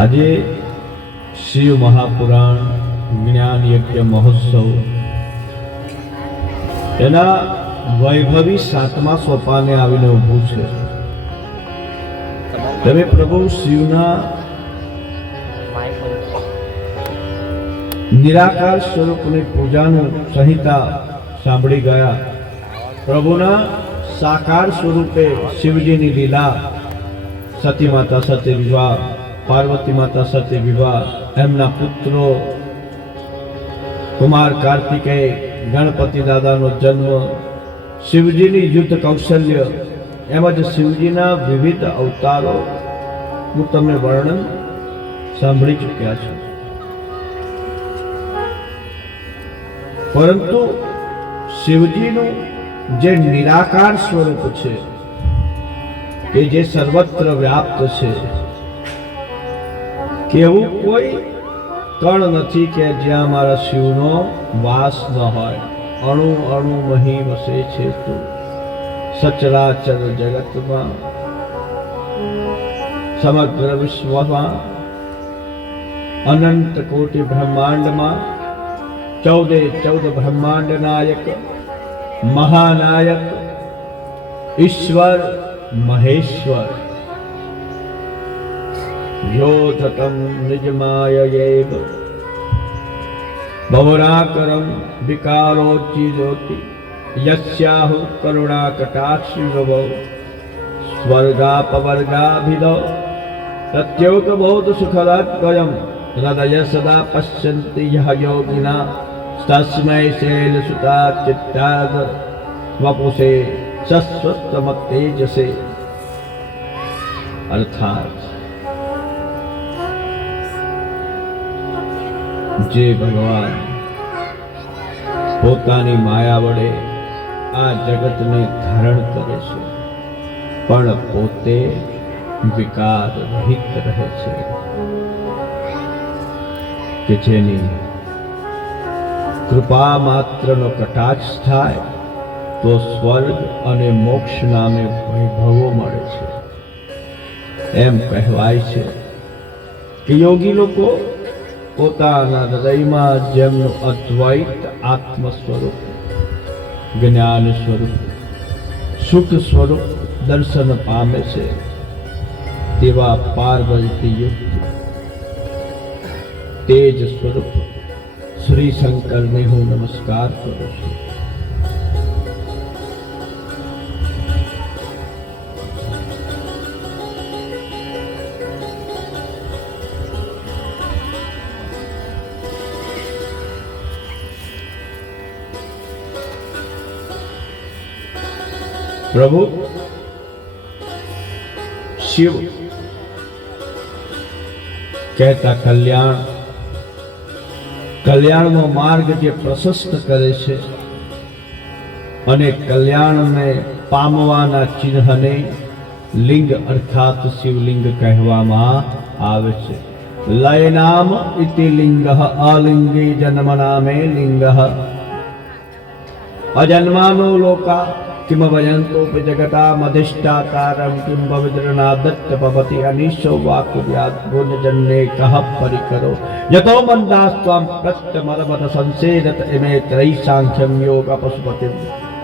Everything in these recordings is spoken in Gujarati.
આજે શિવ મહાપુરાણ જ્ઞાન યજ્ઞ મહોત્સવ એના વૈભવી 7મા સોપાને આવીને ઊભું છે. તમે પ્રભુ શિવના નિરાકાર સ્વરૂપની પૂજાનું સંહિતા સાંભળી ગયા. પ્રભુના સાકાર સ્વરૂપે શિવજીની લીલા, સતી માતા સાથે વિવાહ, પાર્વતી માતા સાથે વિવાહ, એમના પુત્રો કુમાર કાર્તિકેય, ગણપતિ દાદાનો જન્મ, શિવજીની યુદ્ધ કૌશલ્ય, એમજ શિવજીના વિવિધ અવતારો હું તમને વર્ણન સાંભળી ચૂક્યા છું. પરંતુ શિવજીનું જે નિરાકાર સ્વરૂપ છે કે જે સર્વત્ર વ્યાપ્ત છે, કે એવું કોઈ કણ નથી કે જ્યાં મારા શિવનો વાસ ન હોય. અણુ અણુ મહી વસે છે તું સચરાચર જગતમાં, સમગ્ર વિશ્વમાં, અનંત કોટી બ્રહ્માંડમાં 14 બ્રહ્માંડ નાયક, મહાનાયક, ઈશ્વર, મહેશ્વર, યોધતમ નિજમાયૈવ ભવરાકરમ વિકારોચ્ચિજોતિ યસ્યાહુ કરુણા કટાક્ષિવવ સ્વર્ગાપવર્ગાભિદો પ્રત્યોક બોધ સુખદાત્વયમ હૃદય સદા પશ્યન્તિ યહ યોગિના તસ્મૈ શૈલસુતા ચિત્તાદ વપુષે સસ્વસ્તમત્તેજસે. અર્થાત જે ભગવાન પોતાની માયા વડે આ જગતને ધારણ કરે છે પણ પોતે વિકાર રહિત રહે છે, કે જેની કૃપા માત્રનો કટાક્ષ થાય તો સ્વર્ગ અને મોક્ષ નામે વૈભવો મળે છે. એમ કહેવાય છે કે યોગી લોકો પોતાના હૃદયમાં જેમનું અદ્વૈત આત્મ સ્વરૂપ, જ્ઞાન સ્વરૂપ, સુખ સ્વરૂપ દર્શન પામે છે, તેવા પાર્વતી યુક્ત તેજ સ્વરૂપ શ્રી શંકરને હું નમસ્કાર કરું છું. પ્રભુ શિવ કહેતા કલ્યાણનો માર્ગ જે પ્રશસ્ત કરે છે અને કલ્યાણને પામવાના ચિહ્નને લિંગ અર્થાત શિવલિંગ કહેવામાં આવે છે. લય નામ ઇતિ લિંગ અલિંગી જન્મ નામે લિંગ અજન્માનો લોકા કિમ વયંતોપి જગતા મધિષ્ઠાતારમ કિમ ભવિદ્રનાદત્ત ભવતિ અનિશો વાક્યાદ ગુણજન્ને કહ પરિકરો યતો મંદાસ્ત્વમ પ્રત્યમરમત સંસેદત ઇમે ત્રૈ સાંખ્યમ યોગ પશુપતિમ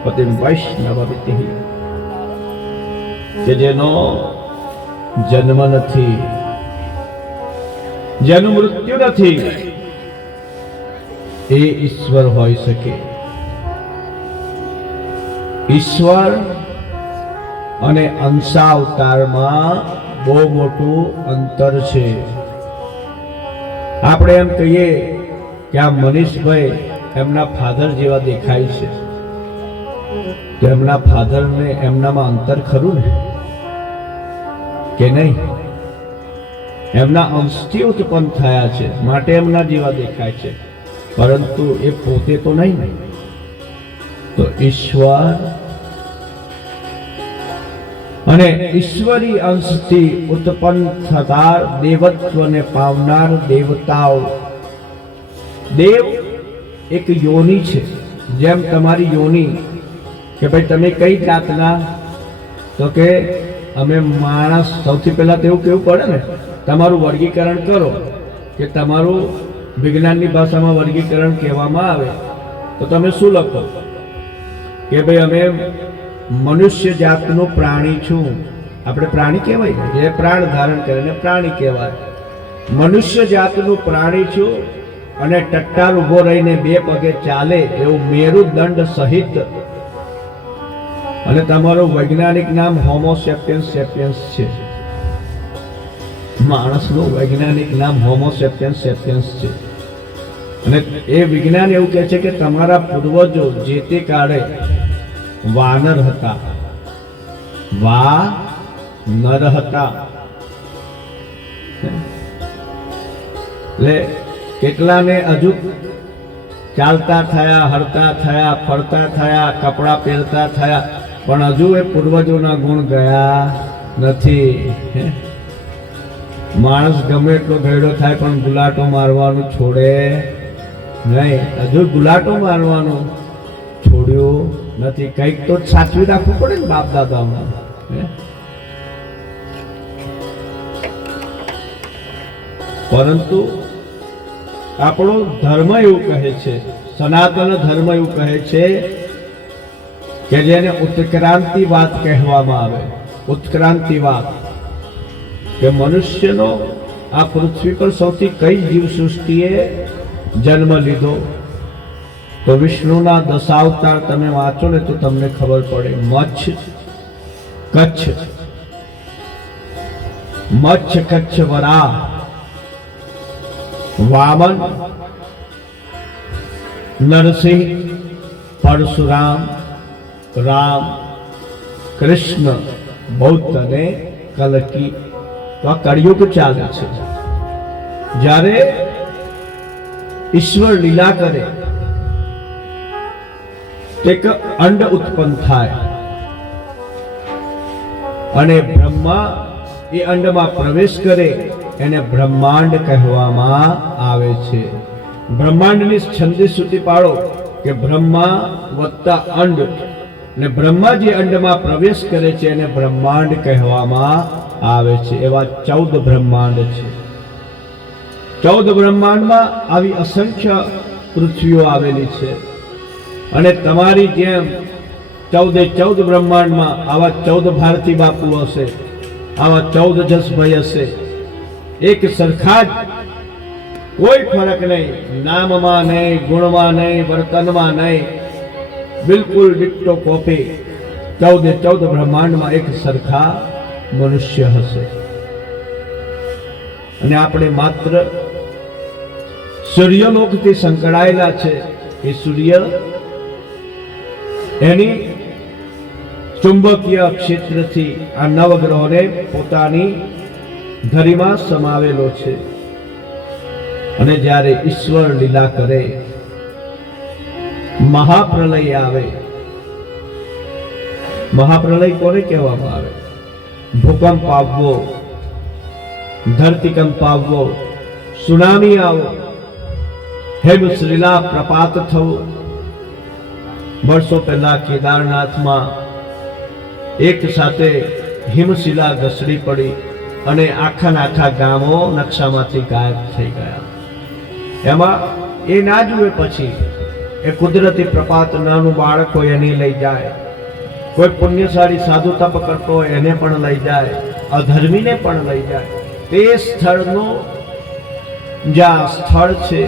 પતિમ વૈષ્ણવવિતિ. કે જેનો જન્મ નથી, જેનું મૃત્યુ નથી, એ ઈશ્વર હોઈ શકે. ઈશ્વર અને અંશાવતારમાં બહુ મોટું અંતર છે. આપણે એમ કહીએ કે આ મનીષભાઈ એમના ફાધર જેવા દેખાય છે, તો એમના ફાધરને એમનામાં અંતર ખરું ને કે નહીં? એમના અંશથી ઉત્પન્ન થયા છે માટે એમના જેવા દેખાય છે, પરંતુ એ પોતે તો નહીં ને. તો ઈશ્વર અને ઈશ્વરી અંશથી ઉત્પન્ન થતા દેવત્વને પામનાર દેવતાઓ. દેવ એક યોની છે, જેમ તમારી યોની કે ભાઈ તમે કઈ જાતના, તો કે અમે માણસ સૌથી પહેલા તો એવું કેવું પડે ને તમારું વર્ગીકરણ કરો કે તમારું વિજ્ઞાનની ભાષામાં વર્ગીકરણ કહેવામાં આવે તો તમે શું લખો કે ભાઈ અમે મનુષ્ય જાતનું પ્રાણી છું. આપણે પ્રાણી કહેવાય ને, જે પ્રાણ ધારણ કરીને પ્રાણી કહેવાય. મનુષ્ય જાતનું પ્રાણી છું અને ટટ્ટાર ઉભો રહીને બે પગે ચાલે એવું મેરુદંડ સહિત. અને તમારું વૈજ્ઞાનિક નામ હોમો સેપિયન્સ સેપિયન્સ છે. માણસનું વૈજ્ઞાનિક નામ હોમો સેપિયન્સ સેપિયન્સ છે. અને એ વિજ્ઞાન એવું કહે છે કે તમારા પૂર્વજો જે તે કાળે વાનર હતા, નર હતા. એટલે કેટલાને હજુ ચાલતા થયા, હરતા થયા, ફરતા થયા, કપડાં પહેરતા થયા, પણ હજુ એ પૂર્વજોના ગુણ ગયા નથી. માણસ ગમે એટલો ઘેડો થાય પણ ગુલાટો મારવાનું છોડે નહીં. હજુ ગુલાટો મારવાનું છોડ્યું નથી. કંઈક તો સાચવી રાખવું પડે ને બાપ દાદામાં. પરંતુ આપણો ધર્મ એવું કહે છે, સનાતન ધર્મ એવું કહે છે કે જેને ઉત્ક્રાંતિવાદ કહેવામાં આવે. ઉત્ક્રાંતિવાદ કે મનુષ્યનો આ પૃથ્વી પર સૌથી કઈ જીવ સૃષ્ટિએ જન્મ લીધો, તો વિષ્ણુના દશાવતાર તમે વાંચો ને તો તમને ખબર પડે. મચ્છ કચ્છ વરા, વામન, નરસિંહ, પરશુરામ, રામ, કૃષ્ણ, બૌદ્ધ અને કલકી. તો આ કળિયુગ ચાલે છે. જ્યારે ઈશ્વર લીલા કરે એક અંડ ઉત્પન્ન થાય અને બ્રહ્મા એ અંડમાં પ્રવેશ કરે એને બ્રહ્માંડ કહેવામાં આવે છે. બ્રહ્માંડની છંદી સુધી પાડો કે બ્રહ્મા વત્તા અંડ, ને બ્રહ્મા જે અંડમાં પ્રવેશ કરે છે એને બ્રહ્માંડ કહેવામાં આવે છે. એવા 14 બ્રહ્માંડ છે. 14 બ્રહ્માંડમાં આવી અસંખ્ય પૃથ્વીઓ આવેલી છે. અને તમારી જેમ 14 બ્રહ્માંડમાં આવા 14 ભારતી બાપુ હશે, આવા 14 જસભાઈ હશે. એક સરખા જ, કોઈ ફરક નહીં, નામમાં નહીં, ગુણમાં નહીં, વર્તનમાં નહીં, બિલકુલ ડિટ્ટો કોપી. 14 બ્રહ્માંડમાં એક સરખા મનુષ્ય હશે. અને આપણે માત્ર સૂર્યલોકથી સંકળાયેલા છે. એ સૂર્ય એની ચુંબકીય ક્ષેત્રથી આ નવગ્રહોને પોતાની ધરીમાં સમાવેલો છે. અને જ્યારે ઈશ્વર લીલા કરે, મહાપ્રલય આવે. મહાપ્રલય કોને કહેવામાં આવે? ભૂકંપ આવવો, ધરતીકંપ આવવો, સુનામી આવો, હિમશિલા પ્રપાત થવો. વર્ષો પહેલા કેદારનાથમાં એક સાથે હિમશિલા ઘસડી પડી અને આખા ગામો નકશામાંથી ગાયબ થઈ ગયા. એમાં એ ના જુએ, પછી એ કુદરતી પ્રપાત, નાનું બાળક હોય એને લઈ જાય, કોઈ પુણ્યશાળી સાધુ તપ કરતો હોય એને પણ લઈ જાય, અધર્મીને પણ લઈ જાય. તે સ્થળનો જ્યાં સ્થળ છે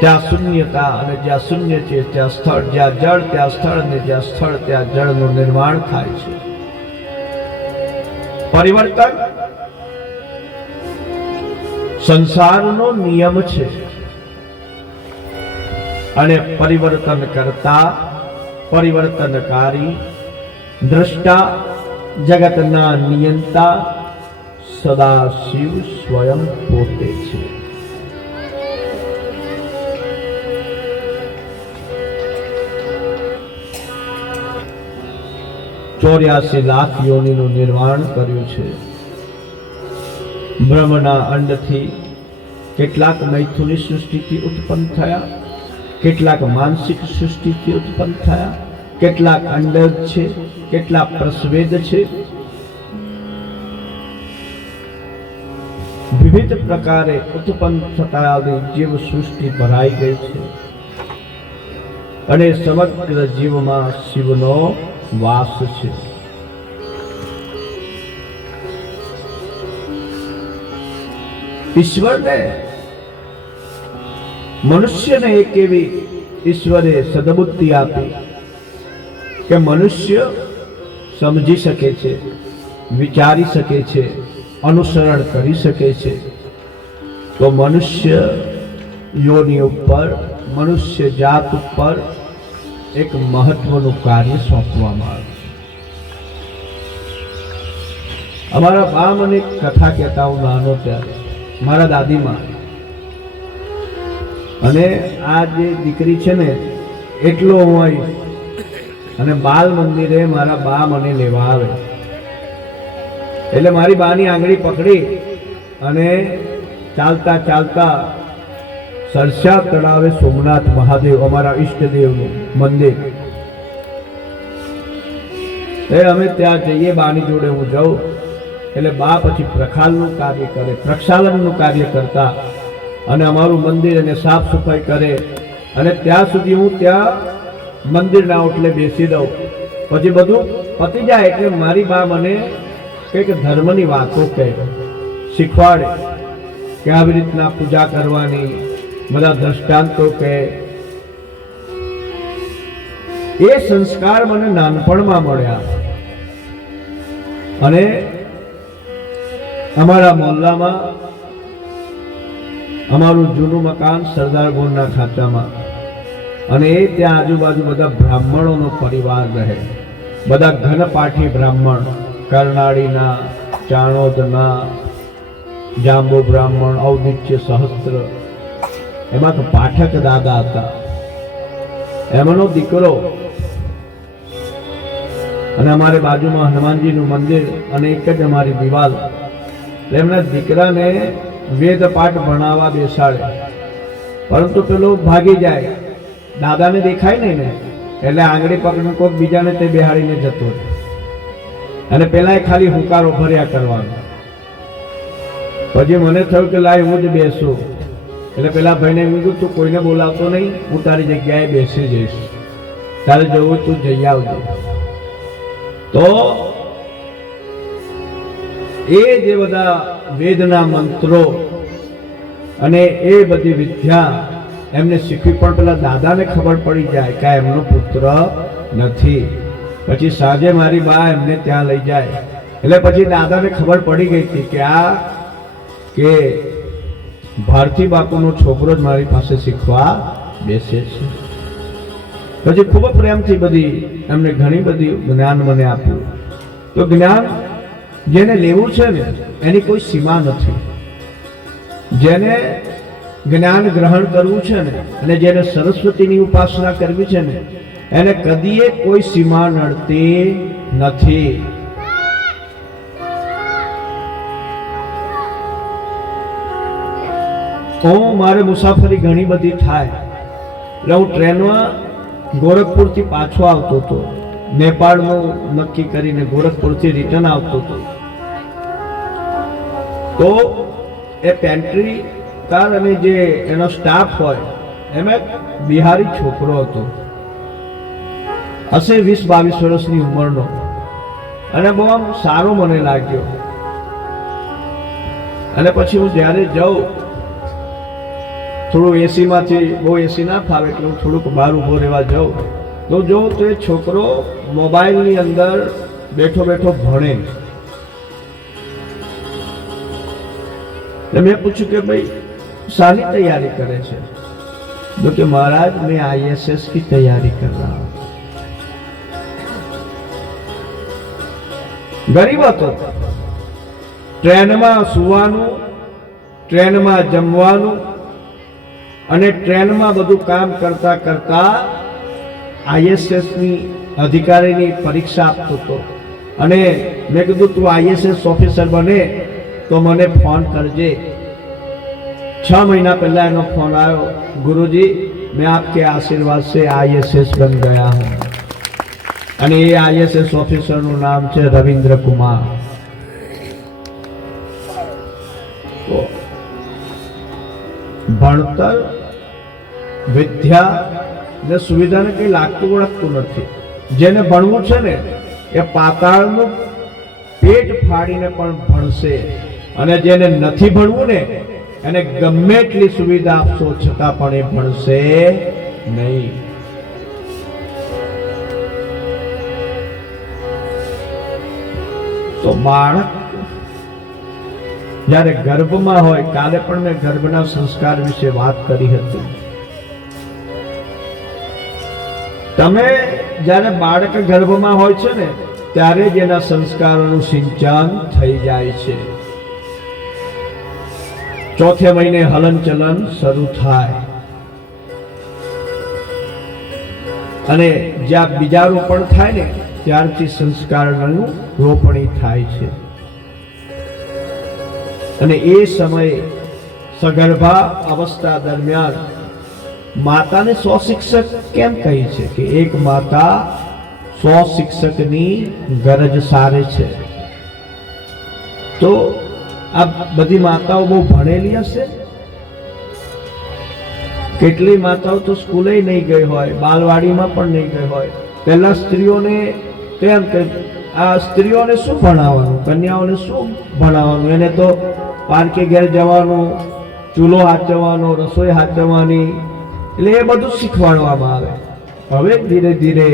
ત્યાં શૂન્યતા, અને જ્યાં શૂન્ય છે ત્યાં સ્થળ, જ્યાં જળ ત્યાં સ્થળ, અને જ્યાં સ્થળ ત્યાં જળનું નિર્માણ થાય છે. પરિવર્તન સંસારનો નિયમ છે. અને પરિવર્તન કરતા, પરિવર્તનકારી, દ્રષ્ટા, જગતના નિયંતા સદાશિવ સ્વયં પોતે છે. ચોર્યાસી લાખ યોનિનું નિર્માણ કર્યું છે. બ્રહ્મના અંડથી કેટલાક મૈથુની સૃષ્ટિથી ઉત્પન્ન થયા, કેટલાક માનસિક સૃષ્ટિથી ઉત્પન્ન થયા, કેટલાક અંડજ છે, કેટલાક પ્રસ્વેદ છે. વિવિધ પ્રકારે ઉત્પન્ન થતા આવી જીવ સૃષ્ટિ ભરાઈ ગઈ છે અને સમગ્ર જીવમાં શિવનો વાસ છે. ઈશ્વરને મનુષ્યને એક એવી ઈશ્વરે સદબુદ્ધિ આપી કે મનુષ્ય સમજી શકે છે, વિચારી શકે છે, અનુસરણ કરી શકે છે. તો મનુષ્ય યોની ઉપર, મનુષ્ય જાત ઉપર એક મહત્વનું કાર્ય સોંપવામાં આવ્યું. અમારા બા મને કથા કહેતા, હું નાનો ત્યારે, મારા દાદીમાં, અને આ જે દીકરી છે ને એટલો હું આવી અને બાલ મંદિરે મારા બા મને લેવા આવે એટલે મારી બાની આંગળી પકડી અને ચાલતા ચાલતા સરસા તળાવે સોમનાથ મહાદેવ અમારા ઈષ્ટદેવનું મંદિર, એ અમે ત્યાં જઈએ. બાની જોડે હું જાઉં એટલે બા પછી પ્રખાલનું કાર્ય કરે, પ્રક્ષાલનનું કાર્ય કરતા અને અમારું મંદિર એને સાફ સફાઈ કરે. અને ત્યાં સુધી હું ત્યાં મંદિરના ઓટલે બેસી દઉં. પછી બધું પતી જાય એટલે મારી બા મને કંઈક ધર્મની વાતો કહે, શીખવાડે કે આવી રીતના પૂજા કરવાની, બધા દ્રષ્ટાંતો કહે. એ સંસ્કાર મને નાનપણમાં મળ્યા. અને અમારા મોહલ્લામાં અમારું જૂનું મકાન સરદાર ગોળના ખાચામાં, અને એ ત્યાં આજુબાજુ બધા બ્રાહ્મણોનો પરિવાર રહે. બધા ઘનપાઠી બ્રાહ્મણ, કરનાળીના, ચાણોદના, જાંબુ બ્રાહ્મણ, ઔદિત્ય સહસ્ત્ર, એમાં તો પાઠક દાદા હતા, એમનો દીકરો. અને અમારે બાજુમાં હનુમાનજીનું મંદિર અને એક જ અમારી દિવાલ. એમના દીકરાને વેદ પાઠ ભણાવવા બેસાડે, પરંતુ પેલો ભાગી જાય, દાદાને દેખાય નહીં ને એટલે આંગળી પકડીને કોઈક બીજાને તે બેહાડીને જતો રહે. અને પેલા ખાલી હુંકારો ભર્યા કરવાનો. પછી મને થયું કે લાય હું જ બેસું. એટલે પેલા ભાઈને એમ કીધું, તું કોઈને બોલાવતો નહીં, હું તારી જગ્યાએ બેસી જઈશ, તારે જવું તું જઈ આવજો. તો એ જે બધા વેદના મંત્રો અને એ બધી વિદ્યા એમને શીખવી, પણ પેલા દાદાને ખબર પડી જાય કે એમનો પુત્ર નથી. પછી સાંજે મારી બા એમને ત્યાં લઈ જાય એટલે પછી દાદાને ખબર પડી ગઈ હતી કે આ કે ભારતી બાપુનો છોકરો જ મારી પાસે શીખવા બેસે છે. પછી ખૂબ પ્રેમથી બધી એમને ઘણી બધી જ્ઞાન મને આપ્યું. તો જ્ઞાન જેને લેવું છે ને એની કોઈ સીમા નથી. જેને જ્ઞાન ગ્રહણ કરવું છે ને અને જેને સરસ્વતીની ઉપાસના કરવી છે ને એને કદીએ કોઈ સીમા નડતી નથી. મારે મુસાફરી ઘણી બધી થાય એટલે હું ટ્રેનમાં ગોરખપુરથી પાછો આવતો હતો. નેપાળનું નક્કી કરીને ગોરખપુરથી રિટર્ન આવતો હતો. તો એ પેન્ટ્રી કાર અને જે એનો સ્ટાફ હોય એમાં બિહારી છોકરો હતો, હશે 20-22 વર્ષની ઉંમરનો, અને બહુ આમ સારો મને લાગ્યો. અને પછી હું જ્યારે જાઉં થોડું એસીમાંથી, બહુ એસી ના ફાવે એટલે હું થોડુંક બહાર ઊભો રહેવા જાઉં તો જોઉં તો એ છોકરો મોબાઈલની અંદર બેઠો બેઠો ભણે. મેં પૂછ્યું કે ભાઈ શાની તૈયારી કરે છે? तो कि महाराज मैं ISS की तैयारी कर रहा हूं. गरीब હતો, ટ્રેનમાં સુવાનું, ટ્રેનમાં જમવાનું અને ટ્રેનમાં બધું કામ કરતા કરતા ISS ની અધિકારીની પરીક્ષા આપતો હતો. અને મેં કીધું તું ISS ઓફિસર બને તો મને ફોન કરજે. 6 महीना पहला एनो फोन आयो, गुरुजी मैं आपके आशीर्वाद से ISS बन गया हूं. અને એ ISS ઓફિસર નું નામ છે રવિન્દ્ર કુમાર. તો ભણતર, વિદ્યા ને સુવિધાને કંઈ લાગતું ઓળખતું નથી. જેને ભણવું છે ને એ પાતાળનું પેટ ફાડીને પણ ભણશે, અને જેને નથી ભણવું ને એને ગમે એટલી સુવિધા આપશો છતાં પણ એ ભણશે નહીં. તો બાળક જ્યારે ગર્ભમાં હોય, કાલે પણ મેં ગર્ભના સંસ્કાર વિશે વાત કરી હતી. તમે જ્યારે બાળક ગર્ભમાં હોય છે ને ત્યારે જ એના સંસ્કારોનું સિંચન થઈ જાય છે. ચોથે મહિને હલનચલન શરૂ થાય અને જ્યાં બીજા રોપણ થાય ને ત્યારથી સંસ્કારનું રોપણી થાય છે. અને એ સમયે સગર્ભા અવસ્થા દરમિયાન માતાને 100 શિક્ષક કેમ કહી છે કે એક માતા 100 શિક્ષકની ગરજ સારે છે. તો આ બધી માતાઓ બહુ ભણેલી હશે. કેટલી માતાઓ તો સ્કૂલે નહીં ગઈ હોય, બાલવાડીમાં પણ નહીં ગઈ હોય. પહેલા સ્ત્રીઓને કેમ કે આ સ્ત્રીઓને શું ભણાવવાનું, કન્યાઓને શું ભણાવવાનું? એને તો પાર્કે ઘેર જવાનું, ચૂલો હાચવવાનો, રસોઈ હાચવવાની, એટલે એ બધું શીખવાડવામાં આવે. હવે ધીરે ધીરે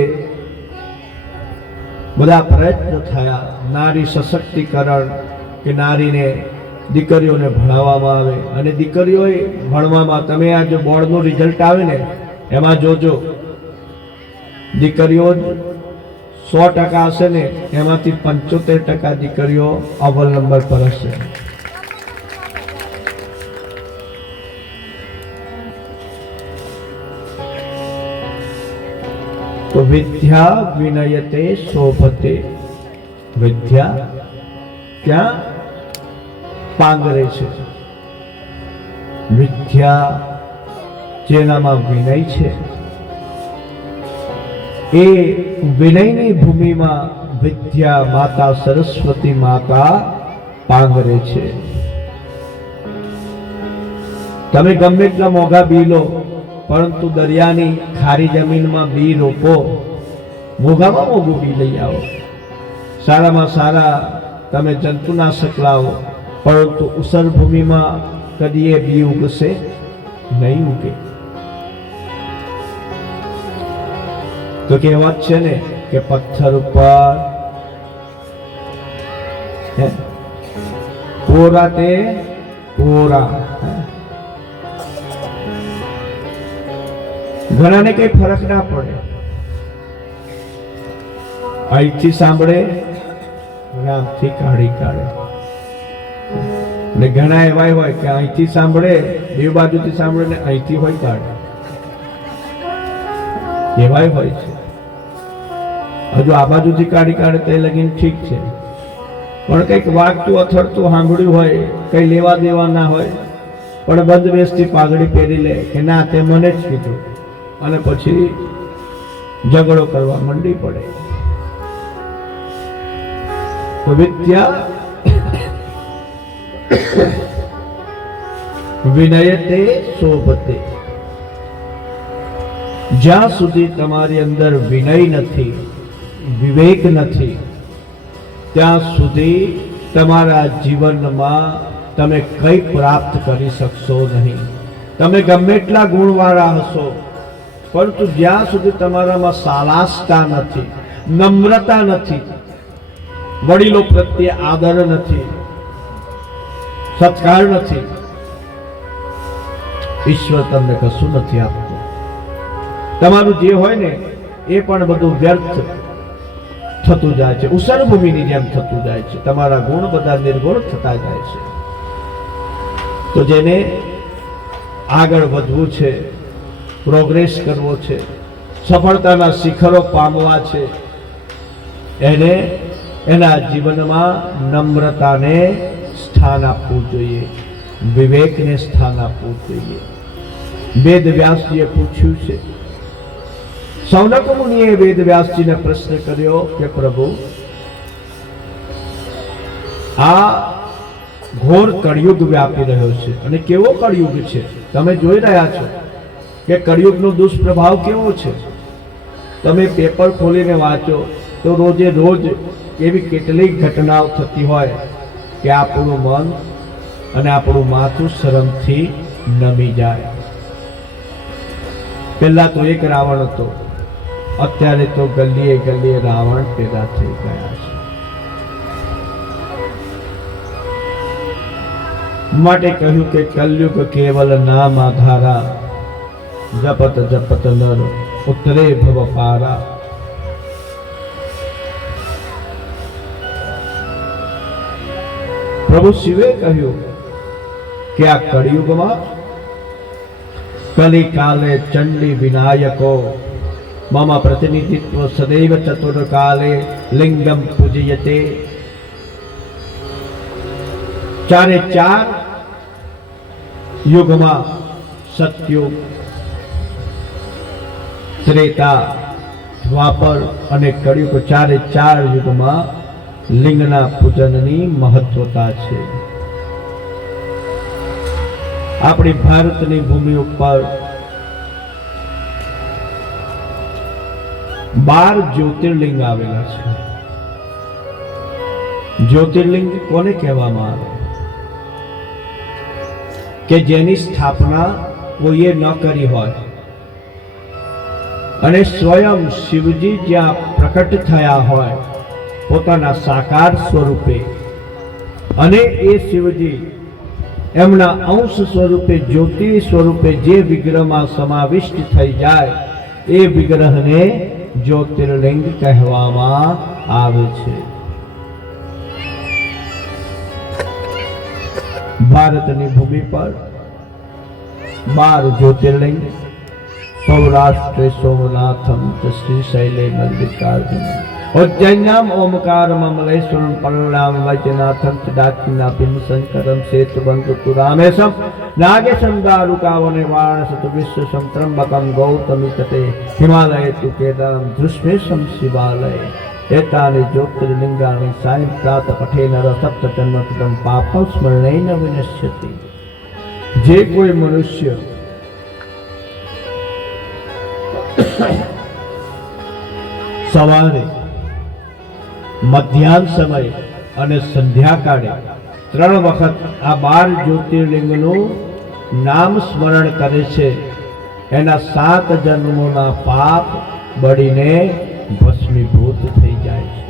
બધા પ્રયત્ન થયા નારી સશક્તિકરણ, કે નારીને દીકરીઓને ભણાવવામાં આવે. અને દીકરીઓએ ભણવામાં, તમે આ જો બોર્ડનું રિઝલ્ટ આવે ને એમાં જોજો, દીકરીઓ 100% હશે ને એમાંથી 75% દીકરીઓ અવ્વલ નંબર પર હશે. તો વિદ્યા વિનયતે શોભતે. વિદ્યા ક્યાં પાંગરે છે? વિદ્યા જેનામાં વિનય છે એ વિનયની ભૂમિમાં વિદ્યા માતા સરસ્વતી માતા પાંગરે છે. તમે ગમે એટલા મોંઘા બી લો, પરંતુ દરિયાની ખારી જમીનમાં બી રોપો, મોંઘામાં મોંઘું બી લઈ આવો, સારામાં સારા તમે જંતુનાશક લાવો, પરંતુ ઉસર ભૂમિમાં કદી એ બી ઉગશે નહીં ઉગે. તો કહેવત છે ને કે પથ્થર ઉપર પોરા તે પોરા. ઘણાને કઈ ફરક ના પડે, અહીંથી સાંભળે રામથી કાઢી કાઢે. ને ઘણા એવા હોય કે અહીંથી સાંભળે, બે બાજુથી સાંભળે ને અહીંથી હોય કાઢે, એવાય હોય છે. હજુ આ બાજુથી કાઢી કાઢે તે લગીન ઠીક છે, પણ કંઈક વાગતું અથડતું સાંભળ્યું હોય, કઈ લેવા દેવા ના હોય, પણ બંધ બેસથી પાઘડી પહેરી લે કે ના તે મને જ કીધું, અને પછી ઝઘડો કરવા મંડી પડે. તો વિદ્યા વિનયતે શોભતે. જ્યાં સુધી તમારી અંદર વિનય નથી, વિવેક નથી, ત્યાં સુધી તમારા જીવનમાં તમે કંઈ પ્રાપ્ત કરી શકશો નહીં. તમે ગમે એટલા ગુણવાળા હશો, પરંતુ જ્યાં સુધી તમારામાં સાલાસતા નથી, નમ્રતા નથી, વડીલો પ્રત્યે આદર નથી, સત્કાર નથી, ઈશ્વર તમને કશું નથી આપતું. તમારું જે હોય ને એ પણ બધું વ્યર્થ થતું જાય છે, ઉસર ભૂમિની જેમ થતું જાય છે. તમારા ગુણ બધા નિર્ગુણ થતા જાય છે. તો જેને આગળ વધવું છે, પ્રોગ્રેસ કરવો છે, સફળતાના શિખરો પામવા છે, એને એના જીવનમાં નમ્રતાને સ્થાન આપવું જોઈએ, વિવેકને સ્થાન આપવું જોઈએ. વેદ વ્યાસજીએ પૂછ્યું છે, સૌનક મુનિએ વેદ વ્યાસજીને પ્રશ્ન કર્યો કે પ્રભુ, આ ઘોર કળિયુગ વ્યાપી રહ્યો છે. અને કેવો કળિયુગ છે તમે જોઈ રહ્યા છો કે કળિયુગનો દુષ્પ્રભાવ કેવો છે. તમે પેપર ખોલીને વાંચો તો રોજે રોજ એવી કેટલીક ઘટનાઓ થતી હોય કે આપણું મન અને આપણું માથું શરમથી નમી જાય. પહેલા તો એક રાવણ હતો, અત્યારે તો ગલીએ ગલીએ રાવણ પેદા થઈ ગયા છે. માટે કહ્યું કે કલયુગ કેવલ નામ આધારા, જપત જપત નર ઉતરે ભવ પારા. પ્રભુ શિવે કહ્યું કે આ કળિયુગમાં કલી કાલે ચંડી વિનાયકો મમ પ્રતિનિધિત્વ સદૈવ ચતુર કાલે લિંગમ પૂજયતે. ચારે ચાર યુગમાં સતયુગ, ત્રેતા, દ્વાપર અને કળિયુગ ચારે ચાર યુગમાં લિંગના પૂજનની મહત્વતા છે. આપણી ભારતની ભૂમિ ઉપર 12 જ્યોતિર્લિંગ આવેલા છે. જ્યોતિર્લિંગ કોને કહેવામાં આવે? કે જેની સ્થાપના કોઈએ ન કરી હોય અને સ્વયં શિવજી જ્યાં પ્રકટ થયા હોય પોતાના સાકાર સ્વરૂપે, અને એ શિવજી એમના અંશ સ્વરૂપે જ્યોતિ સ્વરૂપે જે વિગ્રહમાં સમાવિષ્ટ થઈ જાય એ વિગ્રહને જ્યોતિર્લિંગ કહેવામાં આવે છે. ભારતની ભૂમિ પર 12 જ્યોતિર્લિંગ, સૌરાષ્ટ્રે સોમનાથમ શ્રીશૈલે મલ્લિકાર્જુન, ઉજ્જૈન્યામ ઓમકાર મમલેશ્વરમ પલ્લામ વૈદ્યનાથમ દાક્ષિણાભિમ શંકરમ સેતુબંધુ રામેશમ નાગેશમ દારુકાવને વારાણસી વિશ્વસમ ત્રંબકમ ગૌતમી તટે હિમાલય તુ કેદારમ ધૃષ્મેશમ શિવાલય. એતાની જ્યોતિર્લિંગાની સાયં પ્રાત પઠે નર સપ્ત જન્મકૃતમ પાપમ સ્મરણેન વિનશ્યતિ. જે કોઈ મનુષ્ય સવારે, મધ્યાહન સમય અને સંધ્યાકાળે 3 વખત આ 12 જ્યોતિર્લિંગનું નામ સ્મરણ કરે છે એના 7 જન્મોના પાપ બળીને ભસ્મીભૂત થઈ જાય છે.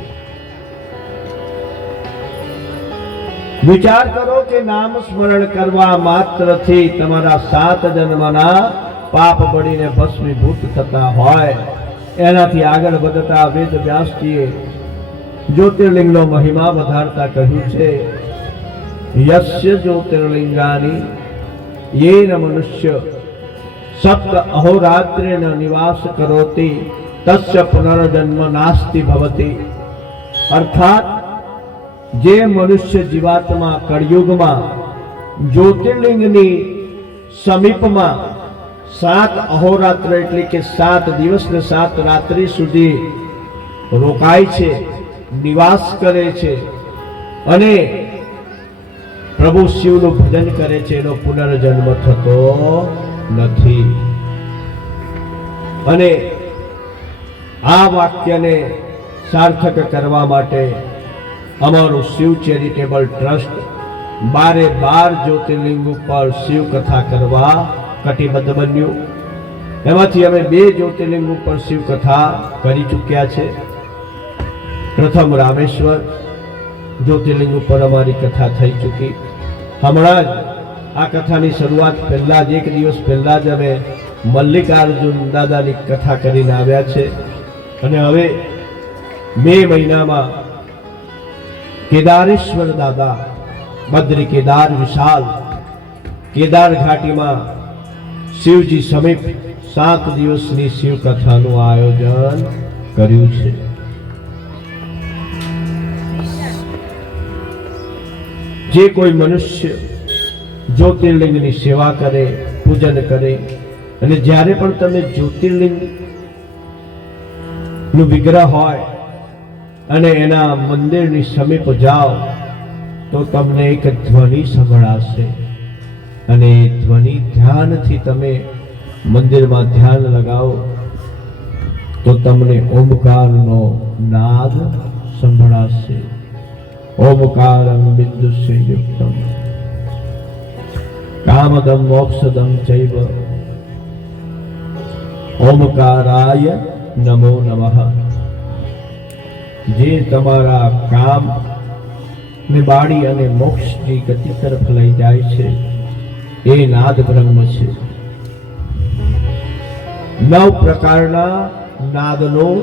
વિચાર કરો કે નામ સ્મરણ કરવા માત્રથી તમારા 7 જન્મના પાપ બળીને ભસ્મીભૂત થતા હોય. એનાથી આગળ વધતા વેદ વ્યાસજીએ જ્યોતિર્લિંગનો મહિમા વધારતા કહ્યું છે, યસ્ય જ્યોતિર્લિંગાની યેન મનુષ્ય સપ્ત અહોરાત્રેણ નિવાસ કરોતિ તસ્ય પુનર્જન્મ નાસ્તિ ભવતિ. અર્થાત જે મનુષ્ય જીવાત્મા કળિયુગમાં જ્યોતિર્લિંગની સમીપમાં 7 અહોરાત્ર એટલે કે 7 દિવસ ને 7 રાત્રિ સુધી રોકાય છે, નિવાસ કરે છે અને પ્રભુ શિવનું ભજન કરે છે, એનો પુનર્જન્મ થતો નથી. અને આ વાક્યને સાર્થક કરવા માટે અમારું શિવ ચેરિટેબલ ટ્રસ્ટ 12 જ્યોતિર્લિંગ ઉપર શિવ કથા કરવા કટિબદ્ધ બન્યું. એમાંથી અમે 2 જ્યોતિર્લિંગ ઉપર શિવ કથા કરી ચૂક્યા છે. પ્રથમ રામેશ્વર જ્યોતિર્લિંગ ઉપર અમારી કથા થઈ ચૂકી. હમણાં જ આ કથાની શરૂઆત પહેલા જ 1 દિવસ પહેલા જ અમે મલ્લિકાર્જુન દાદાની કથા કરીને આવ્યા છે. અને હવે મે મહિનામાં કેદારેશ્વર દાદા, બદ્રી કેદાર વિશાલ કેદાર ઘાટીમાં શિવજી સમીપ 7 દિવસની શિવ કથાનું આયોજન કર્યું છે. જે કોઈ મનુષ્ય જ્યોતિર્લિંગની સેવા કરે, પૂજન કરે, અને જ્યારે પણ તમે જ્યોતિર્લિંગ નું વિગ્રહ હોય અને એના મંદિરની સમીપ જાઓ તો તમને એક ધ્વનિ સંભળાશે અને એ ધ્વનિ ધ્યાનથી તમે મંદિરમાં ધ્યાન લગાવો તો તમને ઓમકારનો નાદ સંભળાશે. ઓમકારમ બિંદુસ્ય યુક્તમ કામદમ મોક્ષદમ ચૈવ ઓમકારાય નમો નમઃ. જે તમારા કામ ને બાળી અને મોક્ષની ગતિ તરફ લઈ જાય છે એ નાદ બ્રહ્મ છે. 9 પ્રકારના નાદનું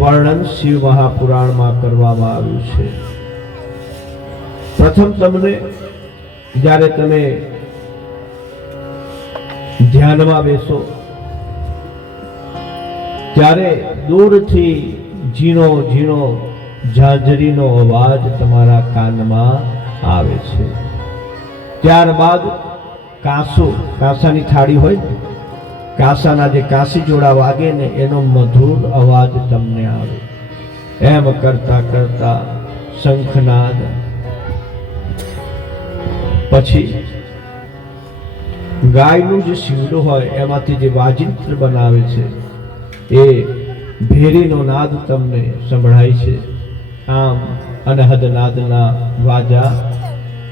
વર્ણન શિવ મહાપુરાણમાં કરવામાં આવ્યું છે. પ્રથમ તમને જ્યારે તમે ધ્યાનમાં બેસો ત્યારે દૂરથી ઝીણો ઝીણો ઝાંઝરીનો અવાજ તમારા કાનમાં આવે છે. ત્યારબાદ કાંસાની થાળી હોય ને, કાંસાના જે કાંસી જોડા વાગે ને એનો મધુર અવાજ તમને આવે. એમ કરતા કરતા શંખનાદ, પછી ગાયનું જે શીંગડું હોય એમાંથી જે વાજિંત્ર બનાવે છે એ ભેરીનો નાદ તમને સંભળાય છે. આમ અનહદ નાદના વાજા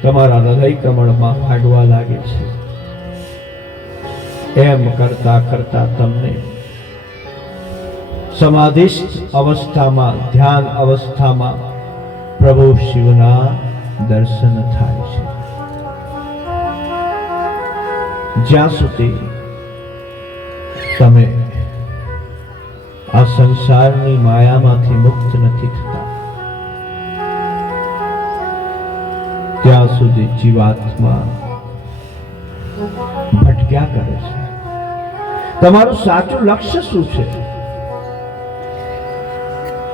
તમારા હૃદય કમળમાં વાગવા લાગે છે. એમ કરતા કરતા તમને સમાધિસ્થ અવસ્થામાં, ધ્યાન અવસ્થામાં પ્રભુ શિવના દર્શન થાય છે. જ્યાં સુધી તમે આ સંસારની માયામાંથી મુક્ત નથી થતા ત્યાં સુધી જીવાત્મા ભટક્યા કરે છે. તમારું સાચું લક્ષ્ય શું છે?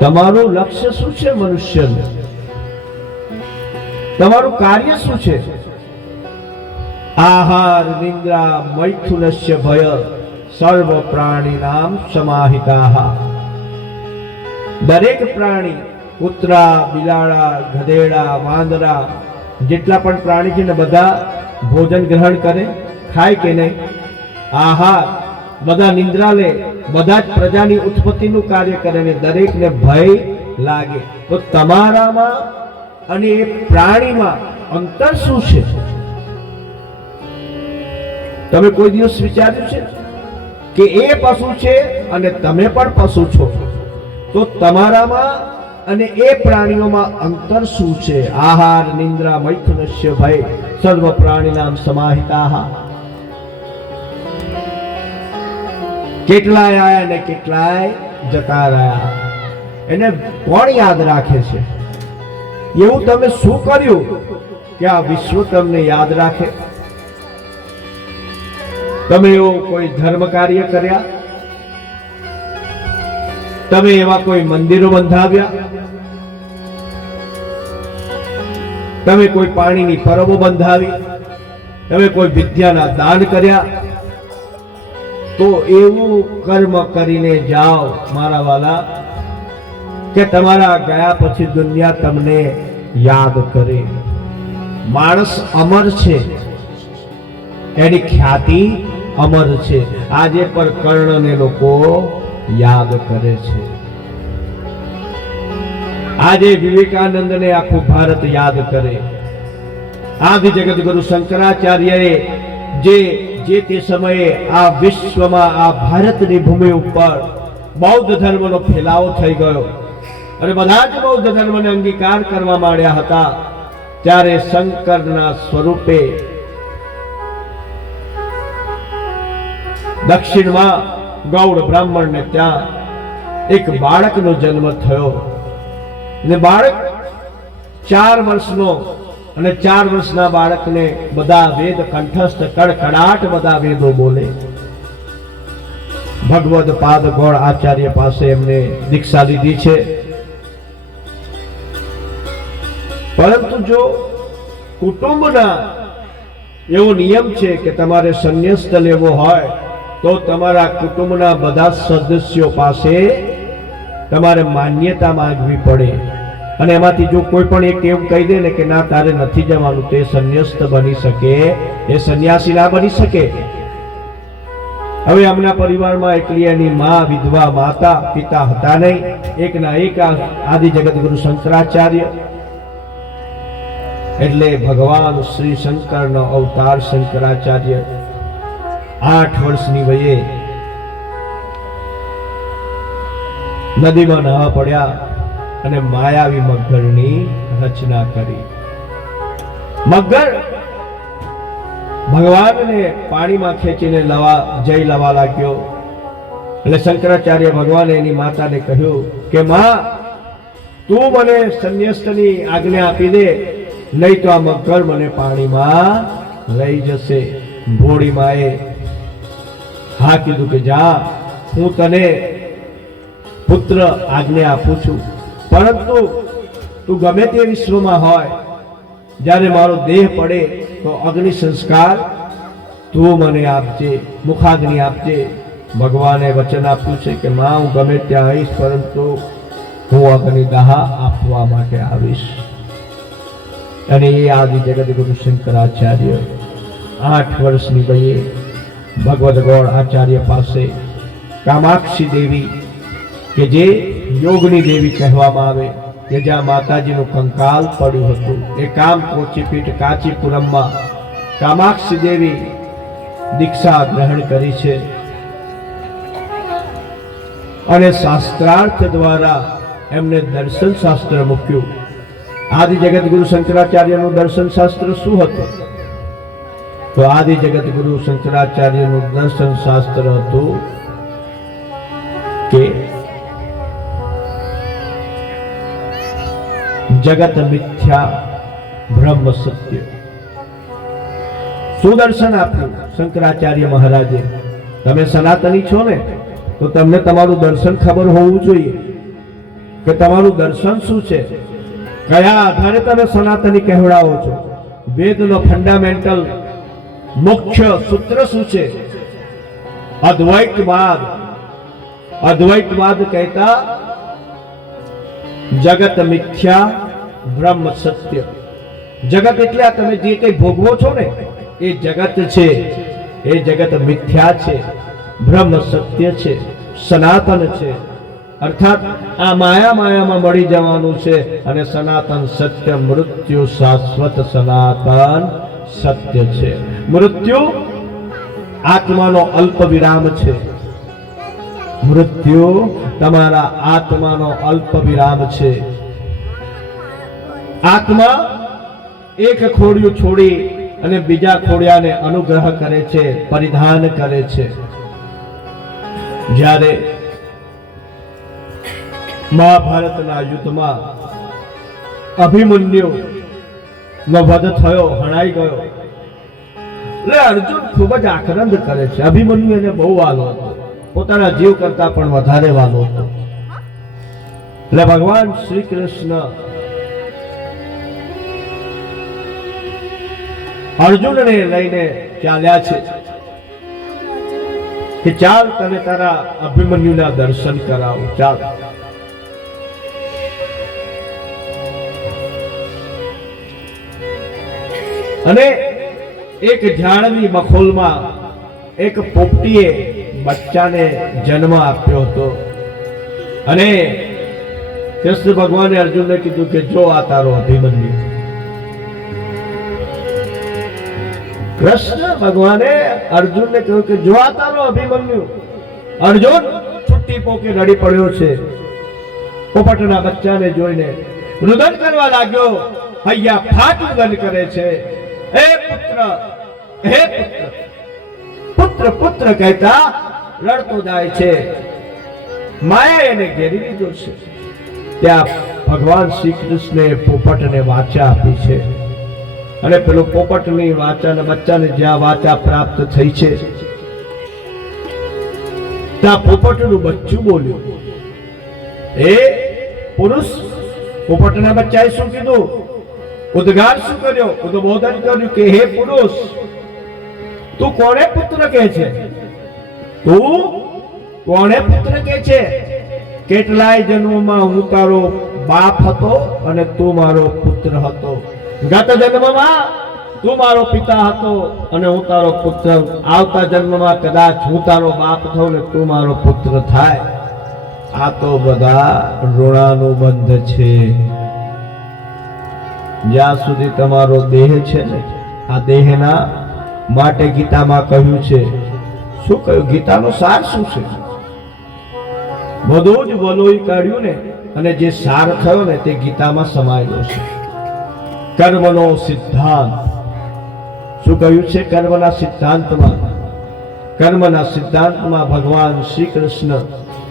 તમારું લક્ષ્ય શું છે? મનુષ્યનું તમારું કાર્ય શું છે? આહાર નિંદ્રા મૈથુનસ્ય ભય સર્વ પ્રાણીનામ સમાહિતાઃ. દરેક પ્રાણી, કૂતરા, બિલાડા, ગધેડા, વાંદરા, જેટલા પણ પ્રાણી છે ને બધા ભોજન ગ્રહણ કરે, ખાય કે નહીં? આહાર, બધા નિંદ્રા લે, બધા જ પ્રજાની ઉત્પત્તિનું કાર્ય કરે ને દરેકને ભય લાગે. તો તમારામાં અને એ પ્રાણીમાં અંતર શું છે? તમે કોઈ દિવસ વિચાર્યું છે કે એ પશુ છે અને તમે પણ પશુ છો? તો તમારામાં અને એ પ્રાણીઓમાં અંતર શું છે? આહાર નિંદ્રા મૈથુનસ્ય ભય સર્વ પ્રાણીનામ સમાહિતાઃ. કેટલાય આયા ને કેટલાય જતા રહ્યા. એને કોણ યાદ રાખે છે? એવું તમે શું કર્યું કે આ વિશ્વ તમને યાદ રાખે? તમે એવો કોઈ ધર્મ કાર્ય કર્યા? તમે એવા કોઈ મંદિરો બંધાવ્યા? તમે કોઈ પાણીની પરબો બંધાવી? તમે કોઈ વિદ્યાના દાન કર્યા? તો એવું કર્મ કરીને જાઓ મારા વાલા કે તમારા ગયા પછી દુનિયા તમને યાદ કરે. માણસ અમર છે, એની ખ્યાતિ અમર છે. આજે પર કર્ણને લોકો યાદ કરે છે. આજે વિવેકાનંદને આખું ભારત યાદ કરે. આદિ જગત ગુરુ શંકરાચાર્યએ જે તે સમયે આ વિશ્વમાં, આ ભારતની ભૂમિ ઉપર બૌદ્ધ ધર્મનો ફેલાવો થઈ ગયો અને બધા જ બૌદ્ધ ધર્મને અંગીકાર કરવા માંડ્યા હતા, ત્યારે શંકરના સ્વરૂપે દક્ષિણમાં ગૌડ બ્રાહ્મણને ત્યાં એક બાળકનો જન્મ થયો ને બાળક 4 વર્ષનો, અને 4 વર્ષના બાળકને બધા વેદ કંઠસ્થ, કડકડાટ બધા વેદો બોલે. ભગવદ પાદ ગોળ આચાર્ય પાસે એમને દીક્ષા લીધી છે. પરંતુ જો કુટુંબના એવો નિયમ છે કે તમારે સંન્યસ્ત લેવો હોય તો તમારા કુટુંબના બધા સદસ્યો પાસે તમારે માન્યતા માંગવી પડે. અને એમાંથી જો કોઈ પણ એક એવું કહી દે ને કે ના તારે નથી જવાનું, તે સંન્યસ્ત બની શકે, એ સંન્યાસી ના બની શકે. હવે અમના પરિવારમાં એકલી એની માં વિધવા માતા પિતા હતા નહીં. એકના એક આદિ જગતગુરુ શંકરાચાર્ય, એટલે ભગવાન શ્રી શંકરનો અવતાર શંકરાચાર્ય 8 વર્ષની વયે નદીમાં નહાવા પડ્યા અને માયાવી મગરની રચના કરી. મગર ભગવાનને પાણીમાં ખેંચીને જઈ લવા લાગ્યો. એટલે શંકરાચાર્ય ભગવાને એની માતાને કહ્યું કે માં, તું મને સંન્યસ્તની આજ્ઞા આપી દે, નહીં તો આ મગર મને પાણીમાં લઈ જશે. ભોળી માએ હા કીધું કે જા, હું તને પુત્ર આજ્ઞા આપું છું, પરંતુ તું ગમે તે વિશ્વમાં હોય, જ્યારે મારો દેહ પડે તો અગ્નિ સંસ્કાર તું મને આપજે, મુખાગ્નિ આપજે. ભગવાને વચન આપ્યું છે કે માં, હું ગમે ત્યાં આવીશ, પરંતુ હું અગ્નિદાહ આપવા માટે આવીશ. અને એ આદિ જગતગુરુ શંકરાચાર્ય 8 વર્ષની વયે ભગવદ ગૌડ આચાર્ય પાસે કામાક્ષી દેવી, કે જે યોગની દેવી કહેવામાં આવે, કે જ્યાં માતાજીનું કંકાલ પડ્યું હતું, એ કોચીપીઠ કાંચીપુરમમાં કામાક્ષી દેવી દીક્ષા ગ્રહણ કરી છે. અને શાસ્ત્રાર્થ દ્વારા એમને દર્શન શાસ્ત્ર મૂક્યું. આદિ જગતગુરુ શંકરાચાર્યનું દર્શન શાસ્ત્ર શું હતું? તો આદિ જગતગુરુ શંકરાચાર્યનું દર્શન શાસ્ત્ર હતું કે જગત મિથ્યા બ્રહ્મ સત્ય. શું દર્શન આપ્યું શંકરાચાર્ય મહારાજે? તમે સનાતની છો ને, તો તમને તમારું દર્શન ખબર હોવું જોઈએ કે તમારું દર્શન શું છે, કયા આધારે તમે સનાતની કહેવડાવો છો. વેદનો ફંડામેન્ટલ મુખ્ય સૂત્ર શું છે? અદ્વૈતવાદ. અદ્વૈતવાદ કહેતા જગત મિથ્યા બ્રહ્મ સત્ય. જગત એટલે આ તમે જે કંઈ ભોગવો છો ને, એ જગત છે, એ જગત મિથ્યા છે, બ્રહ્મ સત્ય છે, સનાતન છે. અર્થાત આ માયામાં મળી જવાનું છે. અને સનાતન સત્ય મૃત્યુ શાશ્વત સનાતન સત્ય છે. મૃત્યુ આત્માનો અલ્પ વિરામ છે. મૃત્યુ તમારા આત્માનો અલ્પ વિરામ છે. આત્મા એક ખોડિયું છોડી અને બીજા ખોડિયાને અનુગ્રહ કરે છે, પરિધાન કરે છે. જ્યારે મહાભારતના યુદ્ધમાં અભિમન્યુ નો વધ થયો, હણાઈ ગયો, એટલે અર્જુન ખૂબ જ આક્રંદ કરે છે. અભિમન્યુ એને બહુ વાલો હતો, પોતાના જીવ કરતા પણ વધારે વાલો હતો. એટલે ભગવાન શ્રી કૃષ્ણ અર્જુનને લઈને ચાલ્યા છે કે ચાલ તને તારા અભિમન્યુના દર્શન કરાવું, ચાલ. અને એક ઝાડની બખોલમાં એક પોપટીએ બચ્ચાને જન્મ આપ્યો હતો. અને કૃષ્ણ ભગવાને અર્જુનને કીધું કે જો આ તારો અભિમન્યુ. કૃષ્ણ ભગવાને અર્જુનને કહ્યું કે જો આ તારો અભિમન્યુ. અર્જુન છૂટી પોકે રડી પડ્યો છે. પોપટના બચ્ચાને જોઈને રુદન કરવા લાગ્યો, હૈયા ફાટ રુદન કરે છે. હે પુત્ર, હે પુત્ર, પુત્ર પુત્ર કહેતા રડતો જાય છે. માયા એને ઘેરી લીધો છે. ત્યાં ભગવાન શ્રી કૃષ્ણે પોપટને વાચા આપી છે. અને પેલો પોપટની વાચાને બચ્ચાને જ્યાં વાચા પ્રાપ્ત થઈ છે, ત્યાં પોપટનું બચ્ચું બોલ્યું. એ પુરુષ પોપટના બચ્ચાએ શું કીધું? ઉદ્ગાર શું કર્યો? ઉદ્બોધન કર્યું કે હે પુરુષ, તું કોને પુત્ર કહે છે? તું કોને પુત્ર કહે છે? કેટલાય જન્મમાં હું તારો બાપ હતો અને તું મારો પુત્ર હતો. ગત જન્મમાં તું મારો પિતા હતો અને હું તારો પુત્ર. આવતા જન્મમાં કદાચ હું તારો બાપ થઉં ને તું મારો પુત્ર થાય. આ તો બધા ઋણાનુબંધ છે. જ્યાં સુધી તમારો દેહ છે ને, આ દેહના માટે ગીતામાં કહ્યું છે. શું કહ્યું? ગીતાનો સાર શું છે? બધું જ વલોઈ કાઢ્યું ને, અને જે સાર થયો ને તે ગીતામાં સમાયેલો છે. કર્મનો સિદ્ધાંત. શું કહ્યું છે? કર્મના સિદ્ધાંતમાં ભગવાન શ્રી કૃષ્ણ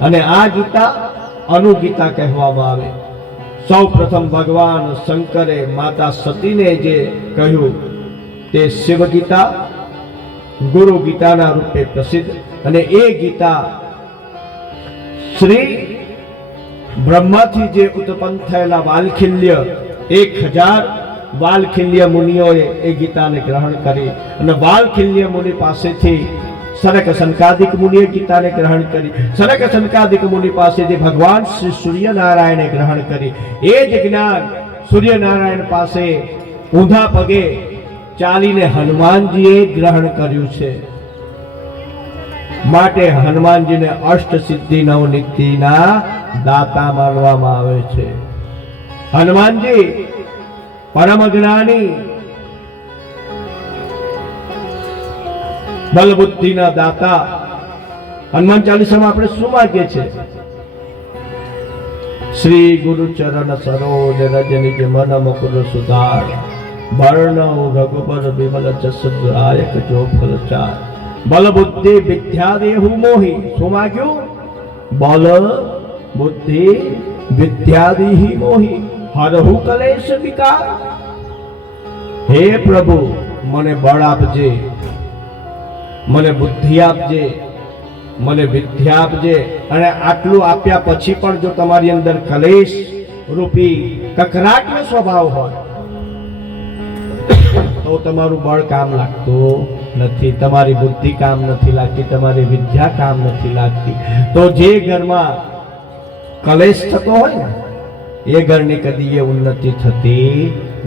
અને આ ગીતા અનુગીતા કહેવામાં આવે. સૌ પ્રથમ ભગવાન શંકરે માતા સતીને જે કહ્યું તે શિવ ગીતા, ગુરુ ગીતાના રૂપે પ્રસિદ્ધ. અને એ ગીતા શ્રી બ્રહ્માથી જે ઉત્પન્ન થયેલા વાલખિલ્ય 1000 વાલખિલ્ય મુનિઓએ એ ગીતાને ગ્રહણ કરી. અને વાલખિલ્ય મુનિ પાસેથી સનક સનકાદિક મુનિએ ગીતાને ગ્રહણ કરી. સનક સનકાદિક મુનિ પાસેથી ભગવાન શ્રી સૂર્યનારાયણે ગ્રહણ કરી. એ જ જ્ઞાન સૂર્યનારાયણ પાસે ઊંધા પગે ચાલીને હનુમાનજીએ ગ્રહણ કર્યું છે. માટે હનુમાનજીને અષ્ટ સિદ્ધિ નવનિધિના દાતા માનવામાં આવે છે. હનુમાનજી પરમ જ્ઞાની, બલ બુદ્ધિના દાતા. હનુમાન ચાલીસામાં આપણે શું માંગીએ છીએ? શ્રી ગુરુ ચરણ સરોજ રજ નિજ મન મુકુર સુધાર, વર્ણવ રઘુબર વિમલ જસ દાયક જો ફલ ચાર. બલ બુદ્ધિ વિદ્યા દેહુ મોહી. શું માંગ્યું? બલ બુદ્ધિ વિદ્યા દેહી મોહી, હરહુ કલેશ વિકાર. હે પ્રભુ, મને બળ આપજે, મને બુદ્ધિ આપજે, મને વિદ્યા આપજે. અને આટલું આપ્યા પછી પણ જો તમારી અંદર કલેશ રૂપી કકરાટનો સ્વભાવ હોય તો તમારું બળ કામ લાગતું નથી, તમારી બુદ્ધિ કામ નથી લાગતી, તમારી વિદ્યા કામ નથી લાગતી. તો જે ઘરમાં કલેશ થતો હોય ને એ ઘરની કદી એ ઉન્નતિ થતી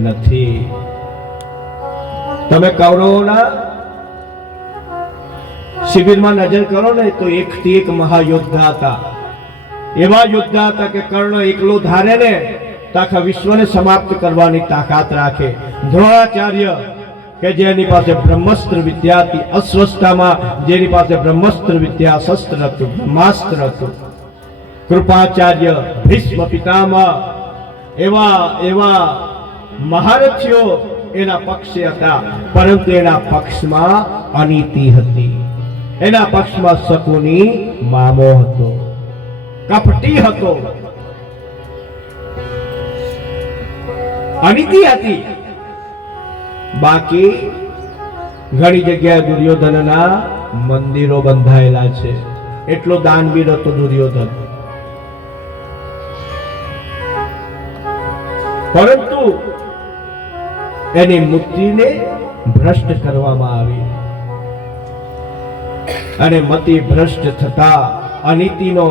નથી. તમે કૌરવોના શિબિરમાં નજર કરો ને તો એકથી એક મહાયોદ્ધા હતા. એવા યોદ્ધા હતા કે કર્ણ એકલો ધારે ને તો આખા વિશ્વને સમાપ્ત કરવાની તાકાત રાખે. દ્રોણાચાર્ય કે જેની પાસે બ્રહ્મસ્ત્ર વિદ્યા હતી, અસ્વસ્થતામાં જેની પાસે બ્રહ્મસ્ત્ર વિદ્યા, શસ્ત્ર હતું, બ્રહ્માસ્ત્ર હતું. કૃપાચાર્ય, ભીષ્મ પિતામહ, એવા મહારથીઓ એના પક્ષે હતા. પરંતુ એના પક્ષમાં અનીતિ હતી, એના પક્ષમાં શકુની મામો હતો, કપટી હતો, અનીતિ હતી. બાકી ઘણી જગ્યાએ દુર્યોધનના મંદિરો બંધાયેલા છે. એટલો દાનવીર હતો દુર્યોધન. પરંતુ એની મુક્તિને ભ્રષ્ટ કરવામાં આવી અને મતિ ભ્રષ્ટ થતા અનીતિનો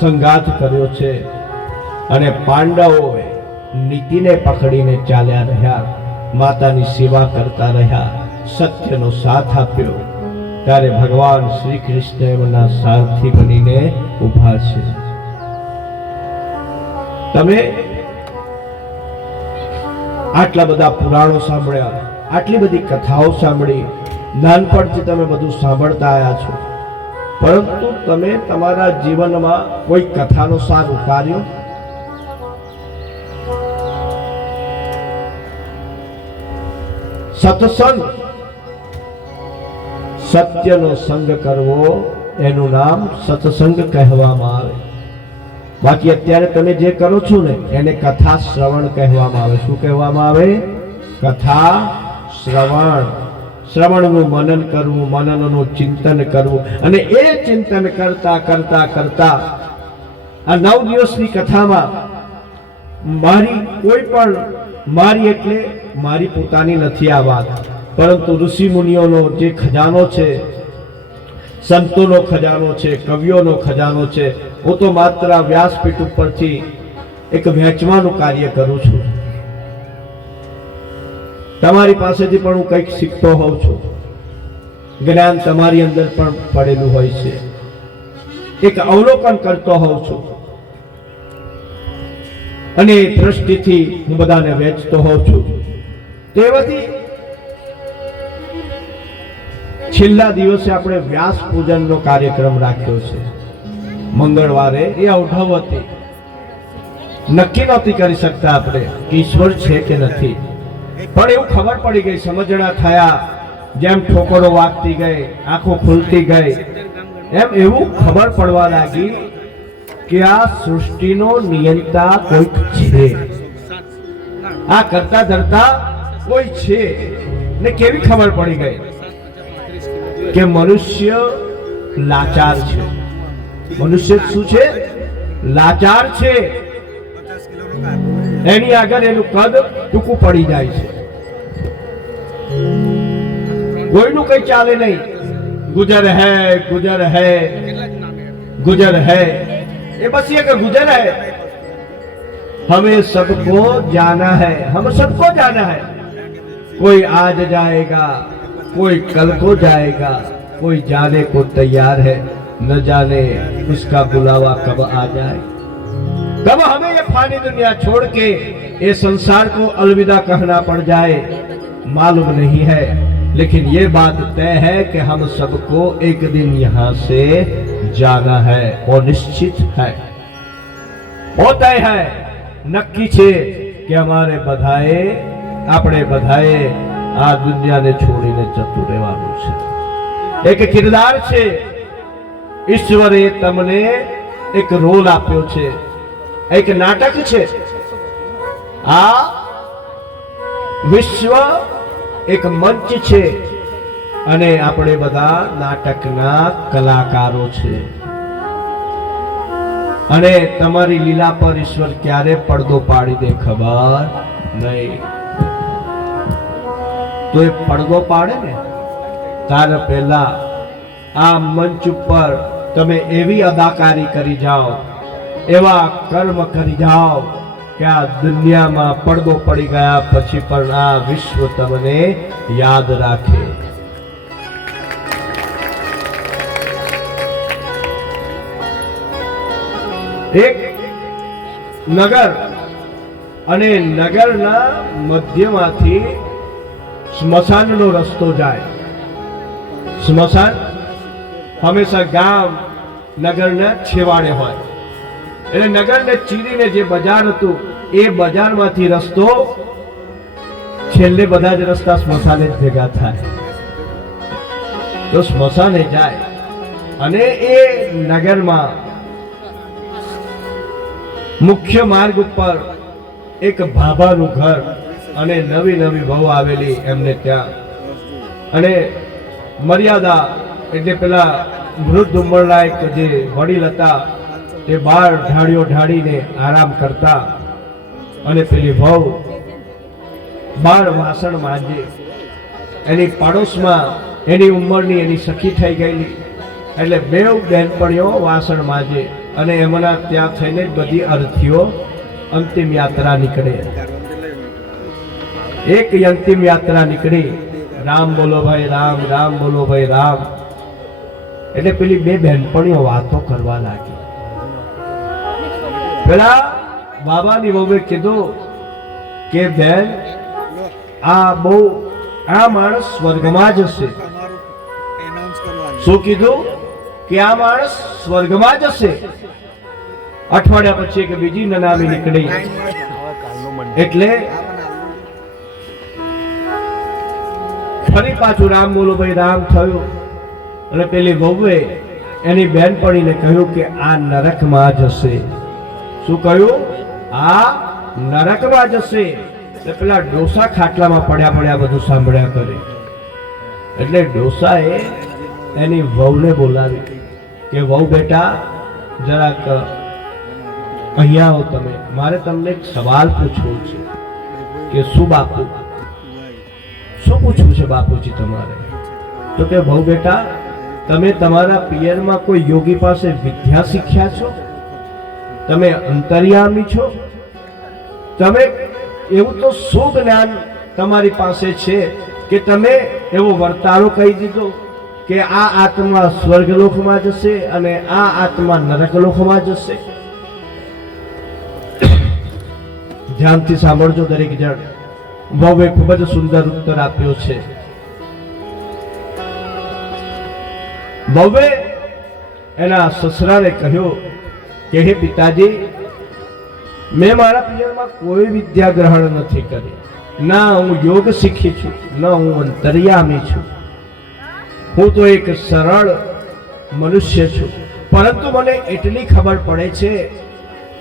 સંઘાત કર્યો છે. અને પાંડવોએ નીતિને પકડીને ચાલ્યા રહ્યા, માતાની સેવા કરતા રહ્યા, સત્યનો સાથ આપ્યો. ત્યારે ભગવાન શ્રી કૃષ્ણ એમના સારથી બનીને ઉભા છે. તમે આટલા બધા પુરાણો સાંભળ્યા, આટલી બધી કથાઓ સાંભળી, નાનપણથી તમે બધું સાંભળતા આવ્યા છો, પરંતુ તમે તમારા જીવનમાં કોઈ કથાનો સાર ઉતાર્યો? સત્સંગ, સત્યનો સંગ કરવો, એનું નામ સત્સંગ કહેવામાં આવે. બાકી અત્યારે તમે જે કરો છો ને એને કથા શ્રવણ કહેવામાં આવે. શું કહેવામાં આવે? કથા શ્રવણ. શ્રવણનું મનન કરવું, મનનનું ચિંતન કરવું. અને એ ચિંતન કરતા કરતા કરતા આ 9 દિવસની કથામાં મારી એટલે મારી પોતાની નથી આ વાત, પરંતુ ઋષિ મુનિઓનો જે ખજાનો છે, સંતોનો ખજાનો છે, કવિઓનો ખજાનો છે, હું તો માત્ર આ વ્યાસપીઠ ઉપરથી એક વહેંચવાનું કાર્ય કરું છું. તમારી પાસેથી પણ હું કંઈક શીખતો હોઉં છું. જ્ઞાન તમારી અંદર પણ પડેલું હોય છે. એક અવલોકન કરતો હોઉં છું અને એ દ્રષ્ટિથી હું બધાને વહેંચતો હોઉં છું. તેવાથી છેલ્લા દિવસે આપણે વ્યાસ પૂજનનો કાર્યક્રમ રાખ્યો છે. મંગળવારે એ અવઢવ હતી, નક્કી નહોતી કરી શકતા આપણે કે ઈશ્વર છે કે નથી, પણ એવું ખબર પડી ગઈ, સમજણા થયા. જેમ ઠોકરો વાગતી ગઈ, આંખો ખુલતી ગઈ, એમ એવું ખબર પડવા લાગી કે આ સૃષ્ટિનો નિયંતા કોઈક છે, આ કરતા ધરતા કોઈ છે. ને કેવી ખબર પડી ગઈ કે મનુષ્ય લાચાર છે. મનુષ્ય શું છે? લાચાર છે. એની આગળ એનું કદ ટૂંકું પડી જાય છે. કોઈનું કઈ ચાલે નહીં. ગુજર હૈ, ગુજર હૈ, गुजर है, ये बस ये कि गुजर है. हमें सबको जाना है, हम सबको जाना है. कोई आज जाएगा, कोई कल को जाएगा, कोई जाने को तैयार है, न जाने उसका बुलावा कब आ जाए. कब हमें ये फानी दुनिया छोड़ के ये संसार को अलविदा कहना पड़ जाए मालूम नहीं है. लेकिन ये बात तय है कि हम सबको एक दिन यहाँ से जाना है और निश्चित है, वो तय है, नक्की छे कि हमारे बधाए આપણે બધાએ આ દુનિયાને છોડીને જતું રહેવાનું છે. એક કિરદાર છે. ઈશ્વરે તમને એક રોલ આપ્યો છે, એક નાટક છે. આ વિશ્વ એક મંચ છે અને આપણે બધા નાટકના કલાકારો છે. અને તમારી લીલા પર ઈશ્વર ક્યારે પડદો પાડી દે ખબર નહીં. તો એ પડદો પાડે ને તારે પહેલા આ મંચ ઉપર તમે એવી અદાકારી કરી જાઓ, એવા કર્મ કરી જાઓ કે આ દુનિયામાં પડદો પડી ગયા પછી પણ આ વિશ્વ તમને યાદ રાખે. એક નગર અને નગરના મધ્યમાંથી સ્મશાનનો રસ્તો જાય. સ્મશાન હંમેશા ગામ નગરના છેવાડે હોય. એટલે નગરને ચીરીને જે બજાર હતું એ બજારમાંથી રસ્તો છેલ્લે બધા જ રસ્તા સ્મશાને જ ભેગા થાય. તો સ્મશાને જાય અને એ નગરમાં મુખ્ય માર્ગ ઉપર એક ભાભાનું ઘર અને નવી નવી વહુ આવેલી એમને ત્યાં. અને મર્યાદા એટલે પેલા વૃદ્ધ ઉંમરલાયક જે વડીલ હતા તે બાર ઢાળીઓ ઢાળીને આરામ કરતા અને પેલી વહુ બાર વાસણ માંજે. એની પાડોશમાં એની ઉંમરની એની સખી થઈ ગયેલી એટલે બેઉ બહેનપણીઓ વાસણ માંજે અને એમના ત્યાં થઈને બધી અર્થીઓ અંતિમ યાત્રા નીકળે. એક અંતિમ યાત્રા નીકળી, રામ બોલો ભાઈ રામ, રામ બોલો ભાઈ રામ. એટલે પેલી બે બહેનપણીઓ વાતો કરવા લાગી. પેલા બાબાની વહુએ કીધું કે બેન આ માણસ સ્વર્ગમાં જશે. શું કીધું? કે આ માણસ સ્વર્ગમાં જશે. અઠવાડિયા પછી એક બીજી નનામી નીકળી. એટલે ફરી પાછું રામ બોલો ભાઈ રામ થયું. અને પેલી વહુએ એની બહેનપણીને કહ્યું કે આ નરકમાં જશે. શું કહ્યું? આ નરકમાં જશે. એટલે પેલા ડોસા ખાટલામાં પડ્યા પડ્યા બધું સાંભળ્યા કરે. એટલે ડોસાએ એની વહુને બોલાવી કે વહુ બેટા જરાક અહીંયા આવો તમે, મારે તમને એક સવાલ પૂછવો છે. કે શું બાપુ? શું પૂછવું છે બાપુજી તમારે? તો કે વહુ બેટા તમે તમારા પિયરમાં કોઈ યોગી પાસે વિદ્યા શીખ્યા છો? તમે અંતર્યામી છો? તમે એવું તો શું જ્ઞાન તમારી પાસે છે કે તમે એવો વર્તારો કહી દીધો કે આ આત્મા સ્વર્ગલોકમાં જશે અને આ આત્મા નરકલોકમાં જશે? ધ્યાનથી સાંભળજો દરેક જણ. વહુએ ખૂબ જ સુંદર ઉત્તર આપ્યો છે. વહુએ એના સસરાને કહ્યું કે હે પિતાજી, મેં મારા પિયરમાં કોઈ વિદ્યા ગ્રહણ નથી કરી. ના હું યોગ શીખી છું, ના હું અંતર્યામી છું. હું તો એક સરળ મનુષ્ય છું. પરંતુ મને એટલી ખબર પડે છે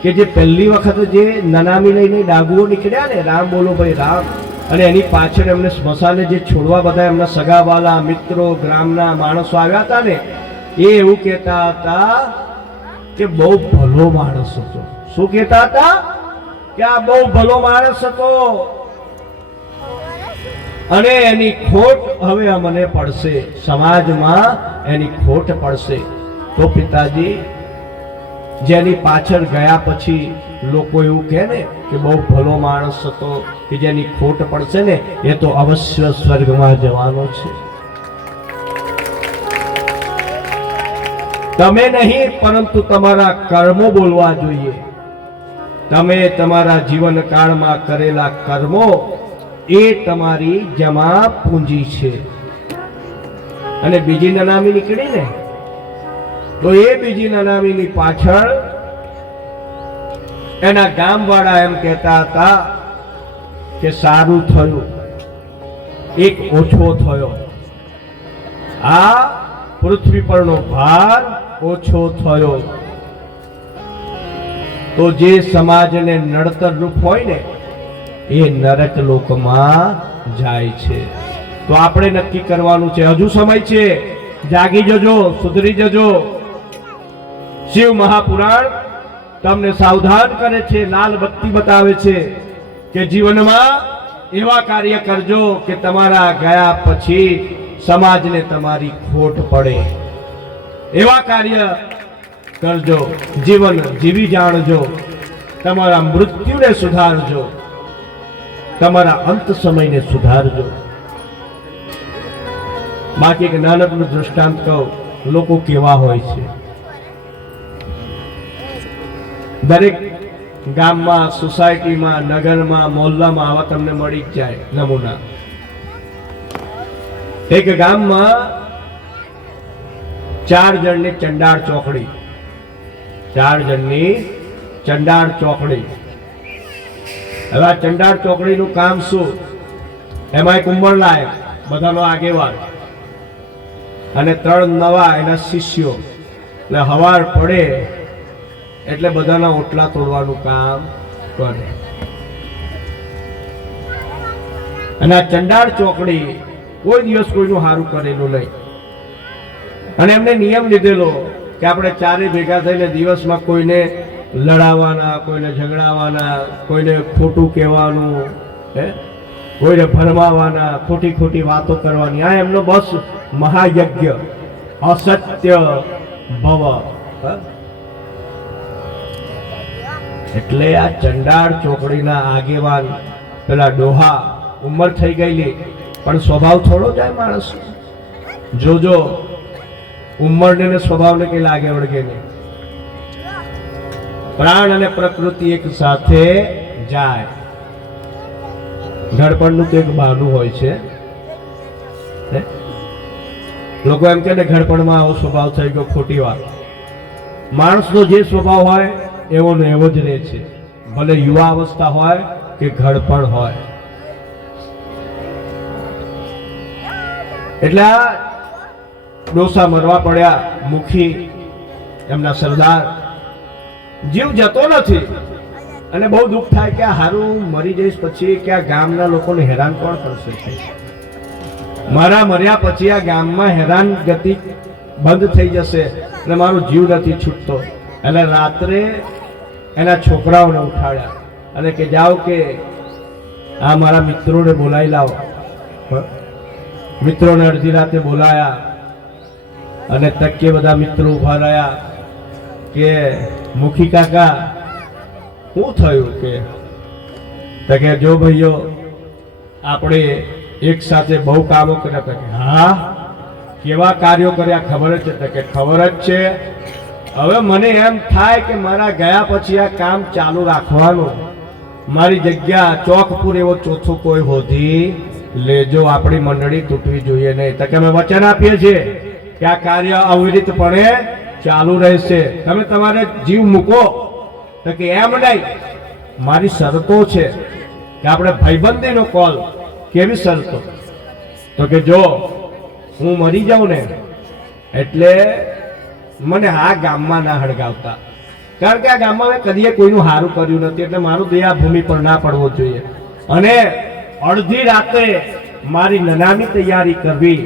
કે જે પહેલી વખત જે નનામી લઈને ડાગુઓ નીકળ્યા ને, રામ બોલો ભાઈ રામ, અને એની પાછળ એમને સ્મશાને જે છોડવા બધા એમના સગાવાલા મિત્રો ગ્રામના માણસો આવ્યા હતા ને, એ એવું કહેતા હતા કે બહુ ભલો માણસ હતો. શું કહેતા હતા? કે આ બહુ ભલો માણસ હતો અને એની ખોટ હવે અમને પડશે, સમાજમાં એની ખોટ પડશે. તો પિતાજી, જેની પાછળ ગયા પછી લોકો એવું કહે ને કે બહુ ભલો માણસ હતો, કે જેની ખોટ પડશે ને એ તો અવશ્ય સ્વર્ગમાં જવાનો છે. તમે નહીં, પરંતુ તમારા કર્મો બોલવા જોઈએ. તમે તમારા જીવનકાળમાં કરેલા કર્મો એ તમારી જમા પૂંજી છે. અને બીજી નનામી નીકળી ને, તો એ બીજી નનામીની પાછળ એના ગામવાળા એમ કહેતા હતા કે સારું થયું, એક ઓછો થયો, આ પૃથ્વી પરનો ભાર ઓછો થયો. તો જે સમાજને નડતર રૂપ હોય ને એ નરક લોકમાં જાય છે. તો આપણે નક્કી કરવાનું છે, હજુ સમય છે, જાગી જજો, સુધરી જજો. શિવ મહાપુરાણ તમને સાવધાન કરે છે, લાલ બત્તી બતાવે છે કે જીવનમાં એવા કાર્ય કરજો કે તમારા ગયા પછી સમાજને તમારી ખોટ પડે. એવા કાર્ય કરજો, જીવન જીવી જાણજો, તમારા મૃત્યુને સુધારજો, તમારા અંત સમયને સુધારજો. બાકી એક નાનકડું દૃષ્ટાંત કહું, લોકો કેવા હોય છે. દરેક ગામમાં, સોસાયટીમાં, નગરમાં, મોહલ્લામાં આવા તમને મળી જ જાય નમૂના. એક ગામમાં 4 જણની ચંડાળ ચોકડી, 4 જણની ચંડાળ ચોકડી. હવે આ ચંડાળ ચોકડીનું કામ શું? એમાં એક ઉંમરલાયક બધાનો આગેવાન અને 3 નવા એના શિષ્યો. એટલે હવાર પડે એટલે બધાના ઓટલા તોડવાનું કામ કરે. અને આ ચંડાળ ચોકડી કોઈ દિવસ કોઈનું સારું કરેલું નહીં. અને એમને નિયમ લીધેલો કે આપણે 4 ભેગા થઈને દિવસમાં કોઈને લડાવવાના, કોઈને ઝઘડાવવાના, કોઈને ખોટું કહેવાનું, કોઈને ભરમાવાના, ખોટી ખોટી વાતો કરવાની. આ એમનો બસ મહાયજ્ઞ, અસત્ય ભવ. એટલે આ ચંડાળ ચોકડીના આગેવાન પેલા ડોહા, ઉંમર થઈ ગયેલી પણ સ્વભાવ થોડો જાય માણસ. જોજો, ઉંમરને ને સ્વભાવને કઈ લાગે વળગે નહીં. પ્રાણ અને પ્રકૃતિ એક સાથે જાય. ઘડપણનું તો એક બહાનું હોય છે. લોકો એમ કે ઘડપણમાં આવો સ્વભાવ થઈ ગયો, ખોટી વાત. માણસનો જે સ્વભાવ હોય એવો ને એવો જ રહે છે, ભલે યુવા અવસ્થા હોય કે ઘડપણ હોય. એટલે આ ડોસા મરવા પડ્યા. મુખી એમના સરદાર, જીવ જતો નથી અને બહુ દુઃખ થાય કે હારું મરી જઈશ પછી કે આ ગામના લોકોને હેરાન કોણ કરશે? મારા મર્યા પછી આ ગામમાં હેરાન ગતિ બંધ થઈ જશે અને મારો જીવ નથી છૂટતો. એટલે રાત્રે એના છોકરાઓને ઉઠાડ્યા અને કે જાઓ કે આ મારા મિત્રોને બોલાવી લાવો. મિત્રોને અડધી રાતે બોલાયા અને તકે બધા મિત્રો ઉભા રહ્યા કે મુખી કાકા શું થયું કે જો ભાઈઓ આપણે એક સાથે બહુ કામો કર્યા હતા કે હા કેવા કાર્યો કર્યા ખબર જ છે કે ખબર જ છે. હવે મને એમ થાય કે મારા ગયા પછી આ કામ ચાલુ રાખવાનું, મારી જગ્યા ચોકપુર એવો ચોથું કોઈ હોધી લેજો, આપણી મંડળી તૂટવી જોઈએ નહીં. તો કે અમે વચન આપીએ છીએ કે આ કાર્ય અવિરતપણે ચાલુ રહેશે, તમે તમારે જીવ મૂકો. તો કે એમ નહીં, મારી શરતો છે કે આપણે ભાઈબંધીનો કોલ. કેવી શરતો? તો કે જો હું મરી જાઉં ને એટલે મને આ ગામમાં ના હળગાવતા, કારણ કે આ ગામમાં મેં કદીએ કોઈનું સારું કર્યું નથી, એટલે મારું દયા ભૂમિ પર ના પડવો જોઈએ. અને અડધી રાતે મારી નનામી તૈયારી કરવી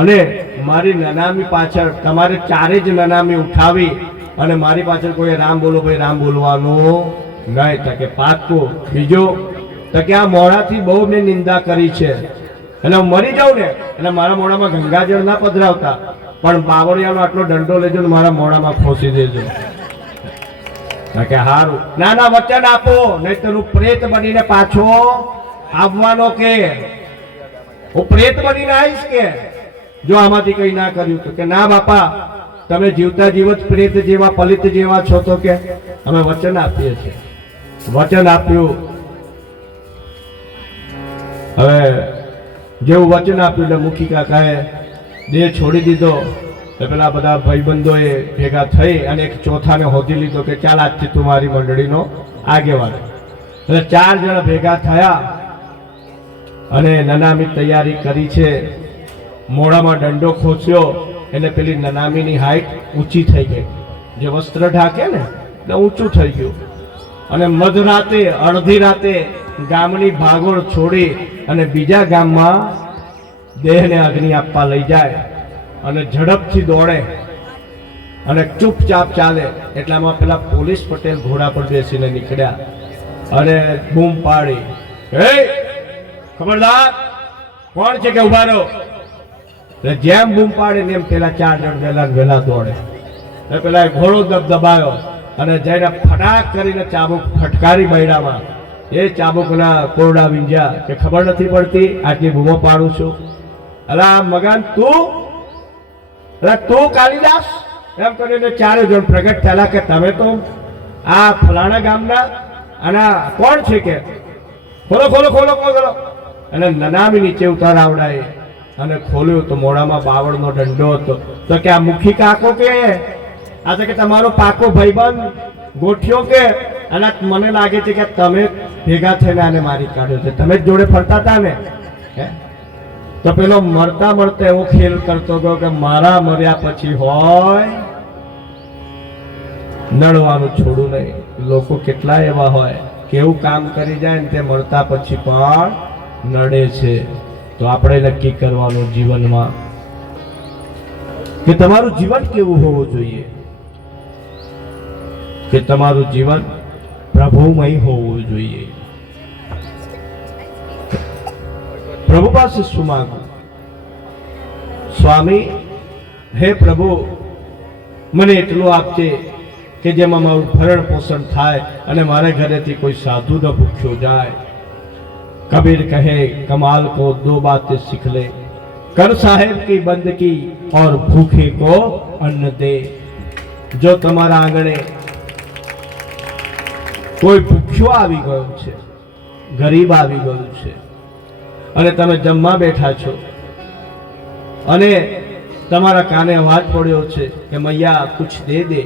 અને મારી નનામી પાછળ તમારે ચારે જ નનામી ઉઠાવી અને મારી પાછળ કોઈ રામ બોલો ભાઈ રામ બોલવાનું નહીં. તો કે પાક્કું. બીજો તો કે આ મોઢાથી બહુ મેં નિંદા કરી છે, એટલે હું મરી જાઉં ને એટલે મારા મોઢામાં ગંગાજળ ના પધરાવતા, પણ બાવળિયાનો આટલો દંડો લેજો ને મારા મોઢામાં ખોસી દેજો. કે હારું. ના ના વચન આપો, નહીં તો હું પ્રેત બનીને પાછો આવવાનો. કે હું પ્રેત બનીને આવીશ કે જો આમાંથી કઈ ના કર્યું તો? કે ના બાપા, તમે જીવતા જીવત પ્રેત જેવા પલિત જેવા છો. તો કે અમે વચન આપીએ છીએ. વચન આપ્યું. હવે જેવું વચન આપ્યું એટલે મુખી કાકાએ દેહ છોડી દીધો. પેલા બધા ભાઈબંધોએ ભેગા થઈ અને એક ચોથાને હોધી લીધો કે ચાલ આજથી તું મારી મંડળીનો આગેવાન. એટલે 4 જણા ભેગા થયા અને નનામી તૈયારી કરી છે. મોઢામાં દંડો ખોસ્યો એટલે પેલી નનામીની હાઈટ ઊંચી થઈ ગઈ, જે વસ્ત્ર ઢાકે ને એટલે ઊંચું થઈ ગયું. અને મધરાતે અડધી રાતે ગામની ભાગોળ છોડી અને બીજા ગામમાં દેહને અગ્નિ આપવા લઈ જાય અને ઝડપથી દોડે અને ચૂપચાપ ચાલે. એટલામાં પેલા પોલીસ પટેલ ઘોડા પર બેસીને નીકળ્યા અને બૂમ પાડી, હે ખબરદાર, કોણ છે કે ઉભા રહો. એટલે જેમ બૂમ પાડે એમ પેલા 4 જણ વહેલા દોડે. પેલા ઘોડો દબાયો અને જઈને ફટાક કરીને ચાબુક ફટકારી બૈડામાં. એ ચાબુકના કોરડા વિંજ્યા કે ખબર નથી પડતી આટલી બૂમો પાડું છું. અલા મગન તું, અલા તું કાલિદાસ, એમ કરીને 4 જણ પ્રગટ થયેલા કે તમે તો આ ફલાણા ગામના અને કોણ છે કે ખોલો ખોલો ખોલો ખોલો. અને નનામી નીચે ઉતારાવડાય અને ખોલ્યું તો મોઢામાં બાવળનો દંડો હતો. તો કે આ મુખી કાકો કે આ તો કે તમારો પાકો ભાઈબંધ ગોઠ્યો કે? અને મને લાગે છે કે તમે ભેગા થઈને આને મારી કાઢ્યો છે, તમે જ જોડે ફરતા હતા ને. તો પેલો મરતા મરતા એવો ખેલ કરતો ગયો કે મારા મર્યા પછી હોય નડવાનું છોડું નહીં. લોકો કેટલા એવા હોય કેવું કામ કરી જાય ને તે મળતા પછી પણ નડે છે. તો આપણે નક્કી કરવાનું જીવનમાં કે તમારું જીવન કેવું હોવું જોઈએ, કે તમારું જીવન પ્રભુમય હોવું જોઈએ. પ્રભુ પાસે શું માંગુ? સ્વામી, હે પ્રભુ, મને એટલું આપજે કે જેમાં મારું ભરણ પોષણ થાય અને મારે ઘરેથી કોઈ સાધુ ન ભૂખ્યો જાય. कबीर कहे कमाल को 2 बातें सीख ले, कर साहेब की बंदगी और भूखे को अन्न दे. जो તમારા આંગણે કોઈ ભૂખ્યો આવી ગયો છે, ગરીબ આવી ગયો છે અને તમે જમવા બેઠા છો અને તમારા કાને અવાજ પડ્યો છે કે મૈયા કુછ દે દે.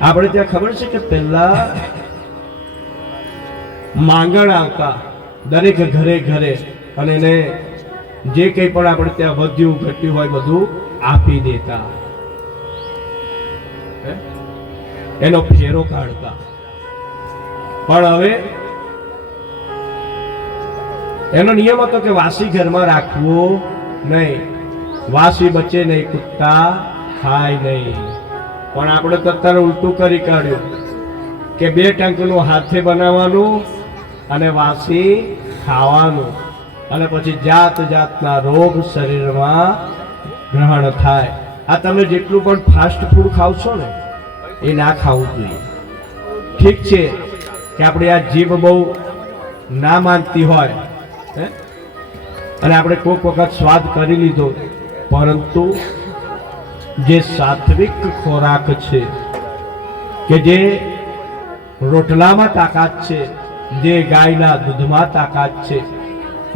આપણે ત્યાં ખબર છે કે પહેલા માંગણ આવતા દરેક ઘરે ઘરે અને એને જે કંઈ પણ આપણે ત્યાં વધ્યું ઘટ્યું હોય બધું આપી દેતા, એનો ફેરો કાઢતા. પણ હવે એનો નિયમ હતો કે વાસી ઘરમાં રાખવું નહીં, વાસી બચે નહીં, કુત્તા ખાય નહીં. પણ આપણે તો અત્યારે ઉલટું કરી કાઢ્યું કે 2 ટંકનું હાથે બનાવવાનું અને વાસી ખાવાનું, અને પછી જાત જાતના રોગ શરીરમાં ગ્રહણ થાય. આ તમે જેટલું પણ ફાસ્ટ ફૂડ ખાવ છો ને એ ના ખાવું જોઈએ. ઠીક છે કે આપણે આ જીભ બહુ ના માનતી હોય અને આપણે કોઈક વખત સ્વાદ કરી લીધો, પરંતુ જે સાત્વિક ખોરાક છે, કે જે રોટલામાં તાકાત છે, જે ગાયના દૂધમાં તાકાત છે,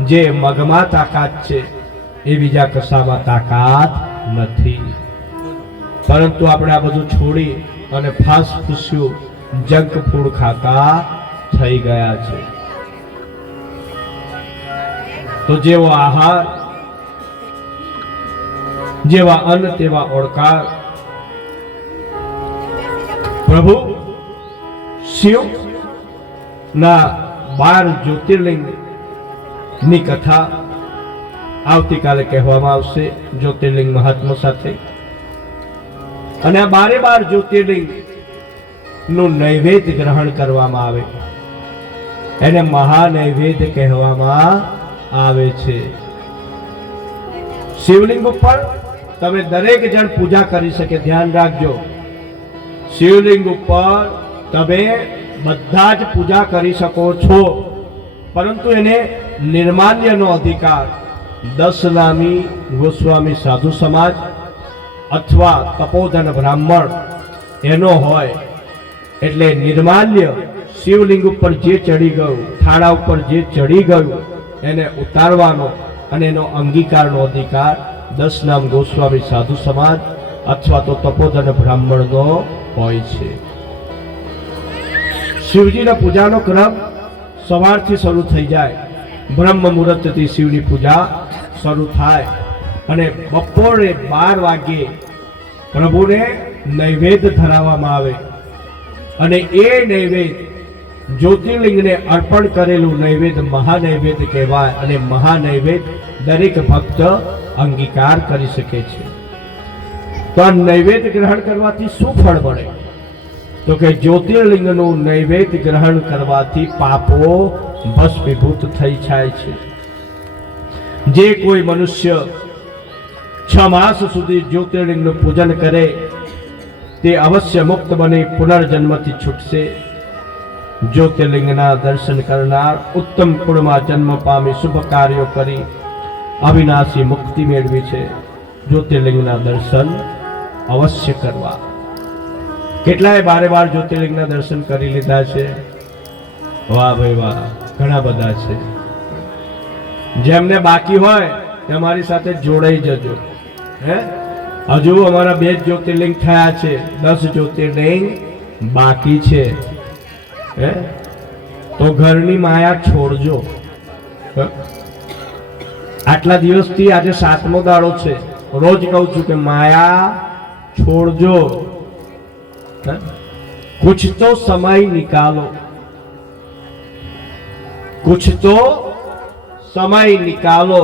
જે મગમાં તાકાત છે, એ બીજા કશામાં તાકાત નથી. પરંતુ આપણે આ બધું છોડી અને ફાસ્ટ ફૂડ, જંક ફૂડ ખાતા થઈ ગયા છે. તો જેવો આહાર, જેવા અન્ન તેવા ઓળકાર. પ્રભુ શિવ ના 12 જ્યોતિર્લિંગ ની કથા આવતીકાલે કહેવામાં આવશે જ્યોતિર્લિંગ મહાત્મા સાથે. અને આ 12 જ્યોતિર્લિંગ નું નૈવેદ્ય ગ્રહણ કરવામાં આવે, એને મહાનૈવેદ્ય કહેવામાં આવે છે. શિવલિંગ ઉપર તમે દરેક જણ પૂજા કરી શકે. ધ્યાન રાખજો, શિવલિંગ ઉપર તમે બધા જ પૂજા કરી શકો છો, પરંતુ એને નિર્માલ્યનો અધિકાર 10 નામી ગોસ્વામી સાધુ સમાજ અથવા તપોધન બ્રાહ્મણ એનો હોય. એટલે નિર્માલ્ય શિવલિંગ ઉપર જે ચડી ગયું, થાળા ઉપર જે ચડી ગયું, એને ઉતારવાનો અને એનો અંગીકારનો અધિકાર 10 નામ ગોસ્વામી સાધુ સમાજ અથવા તો તપોધન બ્રાહ્મણનો હોય છે. શિવજીના પૂજાનો ક્રમ સવારથી શરૂ થઈ જાય. બ્રહ્મ મુહૂર્તથી શિવની પૂજા શરૂ થાય અને બપોરે 12 વાગ્યે પ્રભુને નૈવેદ્ય ધરાવવામાં આવે. અને એ નૈવેદ્ય જ્યોતિર્લિંગને અર્પણ કરેલું નૈવેદ્ય મહાનૈવેદ્ય કહેવાય. અને મહાનૈવેદ્ય દરેક ભક્ત અંગીકાર કરી શકે છે. તો આ નૈવેદ્ય ગ્રહણ કરવાથી શું ફળ મળે? તો કે જ્યોતિર્લિંગનું નૈવેદ્ય ગ્રહણ કરવાથી પાપો ભસ્મીભૂત થઈ જાય છે. જે કોઈ મનુષ્ય 6 માસ સુધી જ્યોતિર્લિંગનું પૂજન કરે તે અવશ્ય મુક્ત બની પુનર્જન્મથી છૂટશે. જ્યોતિર્લિંગના દર્શન કરનાર ઉત્તમ કુળમાં જન્મ પામી શુભ કાર્યો કરી અવિનાશી મુક્તિ મેળવી છે. જ્યોતિર્લિંગના દર્શન અવશ્ય કરવા. કેટલાય 12 જ્યોતિર્લિંગના દર્શન કરી લીધા છે? વાહ ભાઈ વાહ, ઘણા બધા છે. જેમને બાકી હોય તે અમારી સાથે જોડાઈ જજો. હજુ અમારા 2 જ્યોતિર્લિંગ થયા છે, 10 જ્યોતિર્લિંગ બાકી છે. તો ઘરની માયા છોડજો. આટલા દિવસથી આજે 7મો દાડો છે. રોજ કહું છું કે માયા છોડજો. कुछ तो समय निकालो, कुछ तो समय निकालो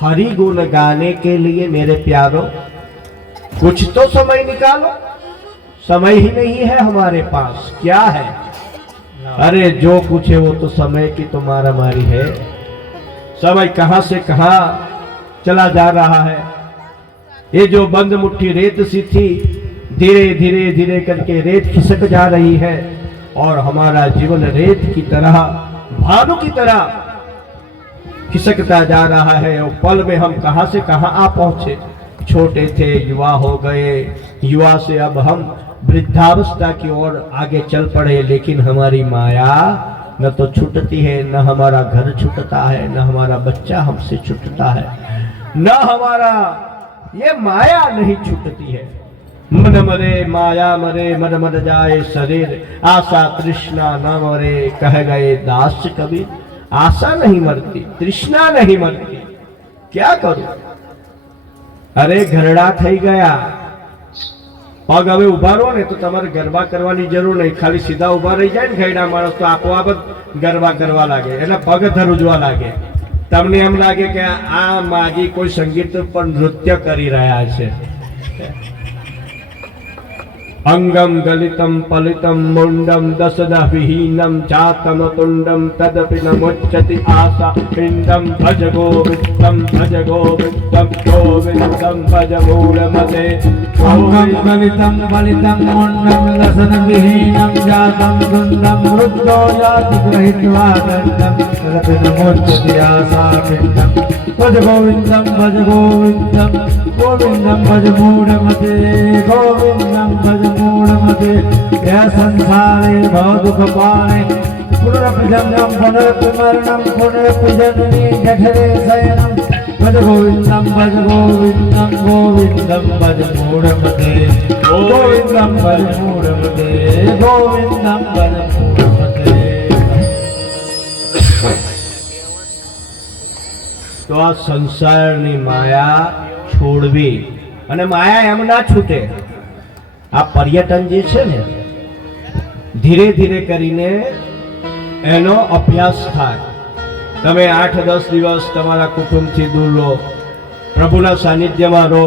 हरि गुण गाने के लिए मेरे प्यारो. कुछ तो समय निकालो. समय ही नहीं है हमारे पास, क्या है? अरे जो कुछ है वो तो समय की तो मारा मारी है. समय कहां से कहां चला जा रहा है. ये जो बंद मुट्ठी रेत सी थी, धीरे धीरे धीरे करके रेत खिसक जा रही है और हमारा जीवन रेत की तरह, भालू की तरह खिसकता जा रहा है. और पल में हम कहां से कहां आ पहुंचे. छोटे थे, युवा हो गए, युवा से अब हम वृद्धावस्था की ओर आगे चल पड़े. लेकिन हमारी माया न तो छूटती है, न हमारा घर छूटता है, न हमारा बच्चा हमसे छूटता है, न हमारा ये माया नहीं छूटती है. मन मरे माया मरे, मन मर जाए शरीर, आशा तृष्णा न मरे, कह गए दास कबीर. आशा नहीं मरती, तृष्णा नहीं मरती, क्या करूं? अरे घरડા થઈ ગયા. પગ હવે ઉભા રહો ને તો તમારે ગરબા કરવાની જરૂર નહીં. ખાલી સીધા ઉભા રહી જાય ને ઘરડા માણસ તો આપોઆપ જ ગરબા કરવા લાગે, એટલે પગ ધ્રુજવા લાગે. તમને એમ લાગે કે આ માજી કોઈ સંગીત પર નૃત્ય કરી રહ્યા છે. અંગમ ગલિતમ પલિતમ મુંડમ દસદા વિહીનમ ચાતમ તુંડમ તદપિ ન મુચ્યતિ આસા પિંડમ ભજ ગોવિંદમ ગોવિંદમ ભજ મૂળમતે અંગમ ગલિતમ બલિતમ મુંડમ દસન વિહીનમ જાતમ તુંડમ વૃદ્ધો જાતિ ગ્રહિત્વા દંડમ તદપિ ન મુચ્યતિ આસા પિંડમ ભજ ગોવિંદમ ગોવિંદમ ભજ મૂઢમતે ગોવિંદમ ભજ મૂઢમતે હે સંસારે ભવ દુઃખ પાણે પુનરપી જન્મ પુનરપી મરણમ પુનરપી જનની જઠરે શયનમ ભજ ગોવિંદમ ભજ મૂઢમતે ગોવિંદમ ભજ મૂઢમતે ગોવિંદમ ભજ મૂઢમતે. તો આ સંસારની માયા છોડવી, અને માયા એમ ના છૂટે. આ પર્યટન જે છે ને, ધીરે ધીરે કરીને એનો અભ્યાસ થાય. તમે 8-10 દિવસ તમારા કુટુંબથી દૂર રહો, પ્રભુના સાનિધ્યમાં રહો,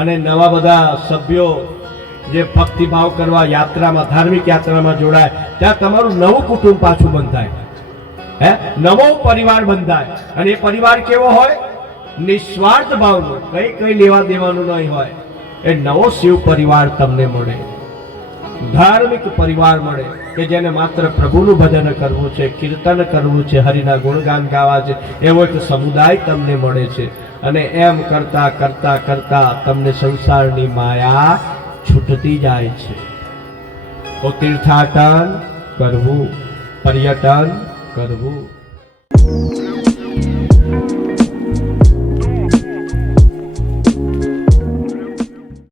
અને નવા બધા સભ્યો જે ભક્તિભાવ કરવા યાત્રામાં, ધાર્મિક યાત્રામાં જોડાય, ત્યાં તમારું નવું કુટુંબ પાછું બંધાય, નવો પરિવાર બંધાય. અને એ પરિવાર કેવો હોય? નિસ્વાર્થ ભાવનો, કઈ લેવા દેવાનું નહીં હોય. એ નવો શિવ પરિવાર તમને મળે, ધાર્મિક પરિવાર મળે કે જેને માત્ર પ્રભુનું ભજન કરવું છે, કીર્તન કરવું છે, હરિના ગુણગાન ગાવા છે, એવો એક સમુદાય તમને મળે છે. અને એમ કરતા કરતા કરતા તમને સંસારની માયા છૂટતી જાય છે. તો તીર્થાટન કરવું, પર્યટન કરવું.